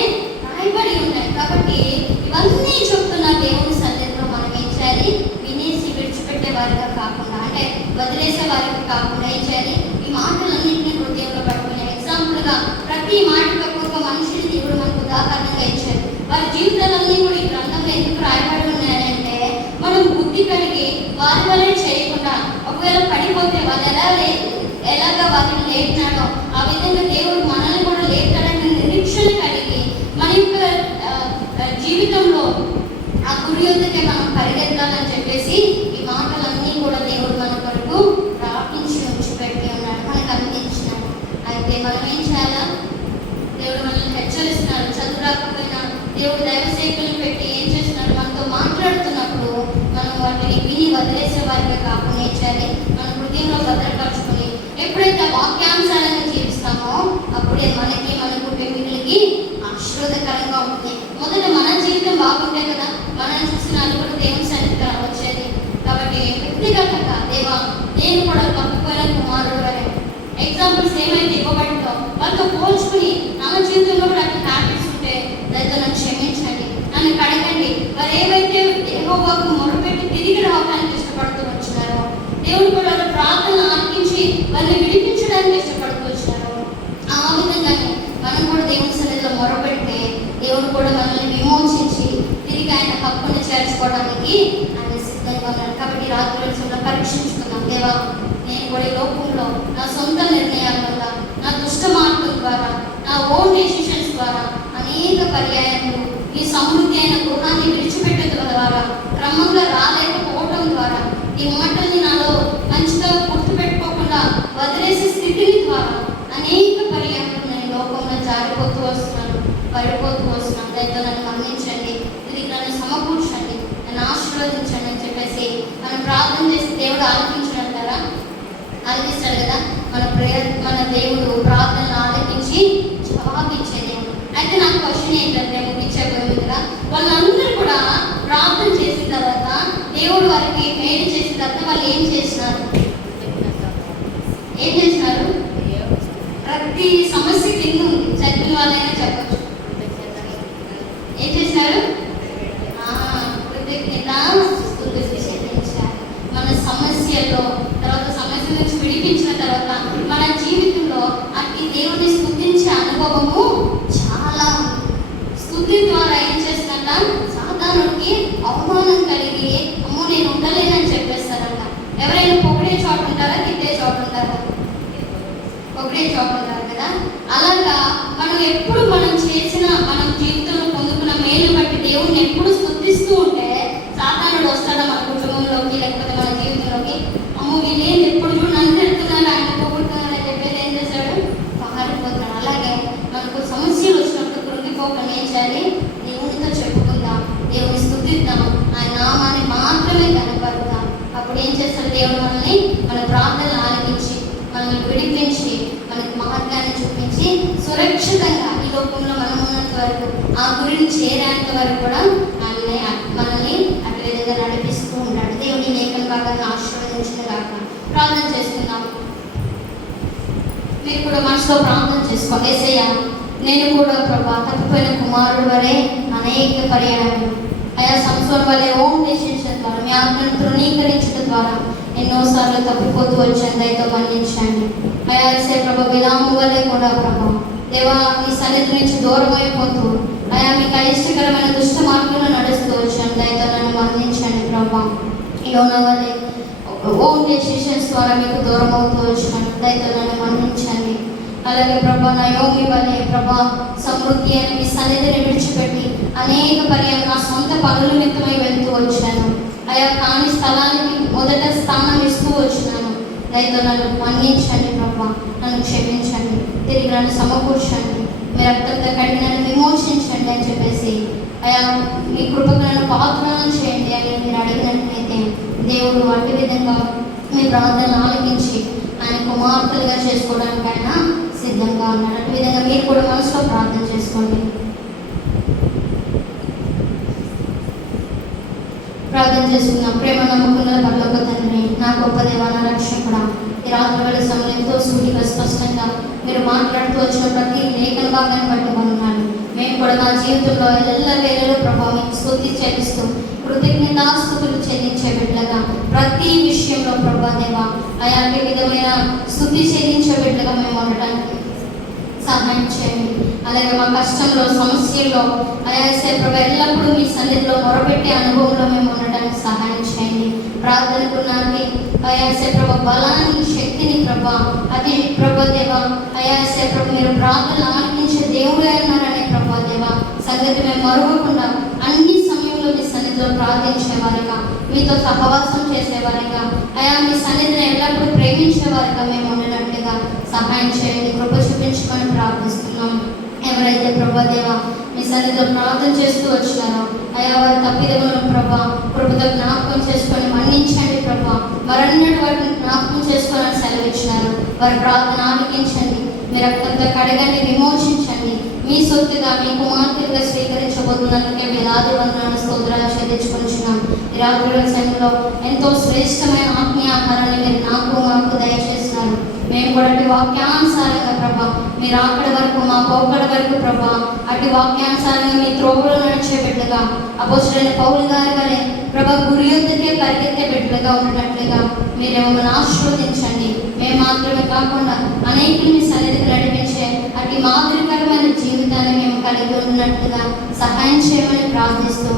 రాయబడి ఉన్నాయి. కాబట్టి ఇవన్నీ చెప్తున్న దేవుని సన్నిధిలో మనం ఏం చేయాలి, వినేసి విడిచిపెట్టే వారిగా కాకుండా, అంటే వదిలేసే వారికి కాకుండా ఏం చేయాలి, ఈ మాటలన్నింటినీ హృదయంలో పట్టుకునే. ఎగ్జాంపుల్గా ప్రతి మాటకు ఒక్కొక్క మనిషిని దేవుడు మనకు ఉదాహరణగా ఇచ్చారు. వారి జీవితాలన్నీ కూడా ఈ గ్రంథంలో ఎందుకు రాయబడి ఉన్నాయంటే, మనం బుద్ధి కలిగి వారి వల్ల చేయకుండా, ఒకవేళ పడిపోతే వాళ్ళు ఎలాగా వారిని లేపినాడో ఆ విధంగా దేవుడు మనల్ని కూడా లేపుతాడని నిరీక్షణ కలిగి మన యొక్క జీవితంలో ఆ గురి యొద్దకే మనం పరిగెత్తాలని చెప్పేసి ఈ మాటలన్నీ కూడా దేవుడు మన కొరకు ప్రార్థించి ఉంచిపెట్టి ఉన్నాడు, మనకు అందించినాడు. అయితే మనం ఏం చేయాలా, దేవుడు మనల్ని హెచ్చరిస్తున్నాడు. చదువు రాకపోయినా దేవుడు దైవసేవకులను పెట్టి ఏం చేస్తున్నాడు, మనతో మాట్లాడుతున్నప్పుడు మనం వాటిని విని వదిలేసే వారిగా కాకుండా ఏం చేయాలి, మన హృదయంలో భద్రపరుచుకొని ఎప్పుడైతే వాక్యాంశాలను జీవిస్తామో అప్పుడే మనకి, మన కుటుంబీకులకి ఆశీర్వాదకరంగా ఉంటుంది. మొదట మన జీవితం బాగుంటే కదా మనల్ని చూసిన అది కూడా దేవుని సన్నిధికి వచ్చేది. కాబట్టి వ్యక్తిగతంగా దేవా నేను కూడా తప్పుపోయిన కుమారుడు వరే ఎగ్జాంపుల్స్ ఏమైతే ఇవ్వబడిందో వాళ్ళతో పోల్చుకుని నా జీవితంలో కూడా అన్ని హ్యాబిట్స్ ఉంటే దయతో నన్ను క్షమించండి, నన్ను కడగండి. వారు ఏవైతే యెహోవాకు మొరపెట్టి తిరిగి రావడానికి ఇష్టపడుతూ వచ్చినారో, దేవుడు కూడా వాళ్ళ ప్రార్థన ఆలకించి వారిని విడిపించడానికి ఇష్టపడుతూ వచ్చినారో, ఆ విధంగానే మనం కూడా దేవుని సన్నిధిలో మొరపెడితే దేవుడు కూడా మనల్ని విమోచించి తిరిగి ఆయన హక్కుని చేర్చుకోవడానికి ఆయన సిద్ధంగా ఉన్నాడు. కాబట్టి రాత్రి రోజుల్లో పరీక్షించుకుందాం. దేవా నేను కూడా ఈ లోకంలో నా సొంత నిర్ణయాల వల్ల, నా దుష్ట మార్గం ద్వారా, నా ఓన్ డెసిషన్స్ ద్వారా అనేక పర్యాయములు ఈ సమృద్ధి అయిన గృహాన్ని విడిచిపెట్టడం ద్వారా, క్రమంగా రాలేకపోవడం ద్వారా, ఈ మాటల్ని నాలో మంచిగా గుర్తుపెట్టుకోకుండా వదిలేసే స్థితిని ద్వారా అనేక పర్యాయములు నేను లోకంలో జారిపోతూ వస్తున్నాను, పడిపోతూ వస్తున్నాను. దయతో నన్ను మన్నించండి, తిరిగి నన్ను సమకూర్చండి, నన్ను ఆశీర్వదించండి అని చెప్పేసి మనం ప్రార్థన చేసి దేవుడు ఆలకించడంటారా, ఆలకిస్తాడు కదా. మన దేవుడు ప్రార్థనలు ఆలకించి జవాబిచ్చే దేవుడు. అయితే నాకు క్వశ్చన్ ఏంటంటే, ముగించబోయేదిగా వాళ్ళందరూ కూడా ప్రార్థన చేసిన తర్వాత దేవుడు వారికి మేలు చేసిన తర్వాత వాళ్ళు ఏం చేసినారు, ఏం చేసినారు? ప్రతి సమస్య కింద ఉంది, చదివిన వాళ్ళైనా చెప్పచ్చు. ఏం చేసినారు? మన సమస్యల్లో తర్వాత సమస్య నుంచి విడిపించిన తర్వాత మన జీవితంలో అట్టి దేవుని స్తుతించే అనుభవము చాలా ఉంది. స్తుతి ద్వారా ఏం చేసినట్ట, సాధారణకి అవమానం కలిగి అమ్మో నేను ఉండలేనని చెప్పేస్తారంట. ఎవరైనా పొగిడే చోట ఉంటారా, తిట్టే చోట ఉంటారా? పొగిడే చోట ఉంటారు కదా. అలాగా మనం ఎప్పుడు మనం చేసిన, మనం జీవితంలో పొందుకున్న మేలు బట్టి దేవుణ్ణి ఎప్పుడు స్తుతిస్తూ ఉంటే సాధారణుడు వస్తాడా మన కుటుంబంలోకి, లేకపోతే మన జీవితంలోకి, అమ్మో వీళ్ళేం ఎప్పుడు చూడు నన్ను తిడుతున్నారు, ఆయన పొగుడుతున్నారు అని చెప్పేసి ఏం చేశాడు, పారిపోతాడు. అలాగే మనకు సమస్యలు వచ్చినప్పుడు కృంగిపోకుండా ఏం చేయాలి, దేవునితో చెప్పుకుందాం, దేవుని స్తుతిద్దాం, ఆయన నామాన్ని మాత్రమే కనపడతాం. అప్పుడు ఏం చేస్తారు? దేవుడు మనల్ని మన ప్రార్థనలు ఆలకించి మనల్ని విడిపించి మనకి మార్గాన్ని చూపించి సురక్షితంగా ఈ లోకంలో మనం ఉన్నంత వరకు ఆ గురిని చేరేంత వరకు కూడా మనల్ని అటు విధంగా నడిపిస్తూ ఉంటాడు. దేవుని లేఖన భాగాన్ని ఆశీర్వదించిన కాక ప్రార్థన చేసుకుందాం. మీరు కూడా మనసులో ప్రార్థన చేసుకోండి. యేసయ్యా, నేను కూడా ప్రభా తప్పిపోయిన కుమారుడు వరే అనేక పర్యాయాలు అయా సంవత్సరం వల్లే ఓన్ డెసిషన్ ద్వారా మీ ఆత్మను తృణీకరించడం ద్వారా ఎన్నోసార్లు తప్పిపోతూ వచ్చాను. దయతో మన్నించండి అయా. యేసయ్య ప్రభా విలాము వల్లే కూడా ప్రభా దేవా మీ సన్నిధి నుంచి దూరం అయిపోతూ అయా మీకు అయిష్టకరమైన దుష్ట మార్గంలో నడుస్తూ వచ్చాను. దయతో నన్ను మన్నించండి ప్రభా. యోనా వల్లే ఓన్ డెసిషన్స్ ద్వారా మీకు దూరం అవుతూ వచ్చాను. దయతో నన్ను మన్నించండి. అలాగే ప్రభా నయోమి వల్లే ప్రభా సమృద్ధి అని మీ సన్నిధిని విడిచిపెట్టి అనేక పర్యాలు నా సొంత పనుల నిమిత్తమై వెళ్తూ వచ్చాను. అయా కాని స్థలానికి మొదట స్థానం ఇస్తూ వచ్చినాను. దయతో నన్ను మన్నించండి ప్రభా. నన్ను క్షమించండి, తిరిగి నన్ను సమకూర్చండి, మీ రక్తంతో కడిగి నన్ను విమోచించండి అని చెప్పేసి అయా మీ కృపకు నన్ను పాత్రలను చేయండి అని మీరు అడిగినట్లయితే దేవుడు అట్టి విధంగా మీ ప్రార్థనలు ఆలకించి ఆయన కుమార్తెలుగా చేసుకోవడానికి ఆయన సిద్ధంగా ఉన్నాడు. అటు విధంగా మీరు కూడా మనసులో ప్రార్థన చేసుకోండి. ప్రార్థన చేసుకున్నాం. ప్రేమ నమ్మకున్న పరలోక తండ్రి, నా గొప్ప దేవా, నా రక్షకుడా, ఈ రాత్రి వేళ సమయంలో ఎంతో సూటిగా స్పష్టంగా మీరు మాట్లాడుతూ వచ్చిన ప్రతి లేఖన భాగాన్ని బట్టి ఉన్నాను. మేము కూడా మా జీవితంలో ఎల్ల వేళలో ప్రభావం స్తుతి చెల్లిస్తూ కృతజ్ఞతాస్తుతులు చెల్లించే బిడ్డగా ప్రతి విషయంలో ప్రభా దేవా అలాంటి విధమైన స్తుతి చెల్లించే బిడ్డగా మేము ఉండటానికి సహాయం చేయండి. అలాగే మా కష్టంలో సమస్యల్లో అయాసే ప్రభా ఎల్లప్పుడూ మీ సన్నిధిలో మొరపెట్టే అనుభవంలో మేము ఉండటానికి సహాయం చేయండి. ప్రార్థనకు నాటి అయాసే ప్రభా బలాన్ని శక్తిని ప్రభా అది ప్రభా దేవా అయాసే ప్రభా మీరు ప్రార్థనలు ఆలకించే దేవుడే అన్నారనే ప్రభా దేవా సంగతి మేము మరవకుండా అన్ని సమయంలో మీ సన్నిధిలో ప్రార్థించేవారిగా మీతో సహవాసం చేసేవారిగా అయా మీ సన్నిధిని ఎల్లప్పుడూ ప్రేమించేవారిగా మేము ఉండినట్లుగా సహాయం చేయండి. కృప చూపించుకొని ప్రార్థిస్తున్నాం. ఎవరైతే ప్రభా దేవా మీ సన్నిధిలో ప్రార్థన చేస్తూ వచ్చినారో అయా వారి తప్పిదములను ప్రభా కృపతో జ్ఞాపకం చేసుకొని మన్నించండి ప్రభా. మరన్నటి వాటిని జ్ఞాపకం చేసుకోవాలని సెలవిచ్చినారు. వారి ప్రార్థన ఆలకించండి, మీ రక్తంతో కడగండి, విమోచించండి. మీ సొత్తుగా మీ కుమార్తెగా స్వీకరించబోతున్నందుకే వేలాది వందనాలు స్తోత్రాలు చెల్లించుకుంటున్నాం. ఈ రాత్రి సమయంలో ఎంతో శ్రేష్టమైన ఆత్మీయ ఆహారాన్ని మీరు మాకు దయచేస్తున్నారు. మేము కూడా అటు వాక్యానుసారంగా ప్రభా మీరు అక్కడి వరకు మా పోకడ వరకు ప్రభా అటు వాక్యానుసారంగా మీ త్రోవలో నడిచే బిడ్డగా అపోస్తలుడైన పౌలు గారి వలె ప్రభా గురి యొద్దకే పరిగెత్తే బిడ్డగా ఉన్నట్లుగా మీరు మమ్మల్ని ఆశీర్వదించండి. మేము మాత్రమే కాకుండా అనేకుల్ని సన్నిధికి నడిపించే అటు మాదిరికరమైన జీవితాన్ని మేము కలిగి ఉన్నట్లుగా సహాయం చేయమని ప్రార్థిస్తూ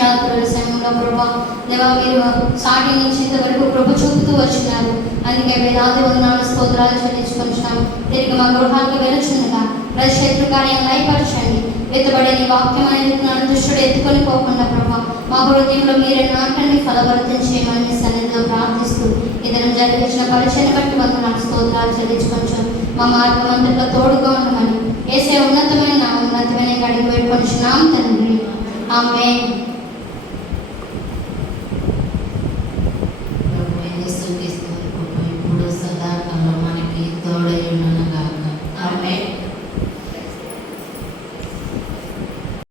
రాత్రుల సమయంలో ప్రభా దేవా మీరు సాటి నుంచి ఇంతవరకు కృప చూపుతూ వచ్చినారు. అందుకే వేలాది వందనాలు స్తోత్రాలు చెల్లించుకుంటున్నాం. తిరిగి మా గృహాలకు వెలుచుండగా ప్రతి శత్రు కార్యం లయపరచండి. ఎత్తుబడే నీ వాక్యం అనేది దుష్టుడు ఎత్తుకొని పోకుండా ప్రభా మా హృదయంలో మీరే నాటన్ని ఫలవర్తం చేయమని మీ సన్నిధిలో ప్రార్థిస్తూ ఇతరులు జరిగించిన పరిచయం బట్టి వందనాలు స్తోత్రాలు చెల్లించుకుంటాం. మా మార్గం అంతట్లో తోడుగా ఉండమని యేసే ఉన్నతమైన అడిగి పెట్టుకొనిచున్నాం తండ్రి. ఆమేన్. ఇప్పుడు సదాకాలం మనకి తోడై ఉండను గాక. ఆమేన్.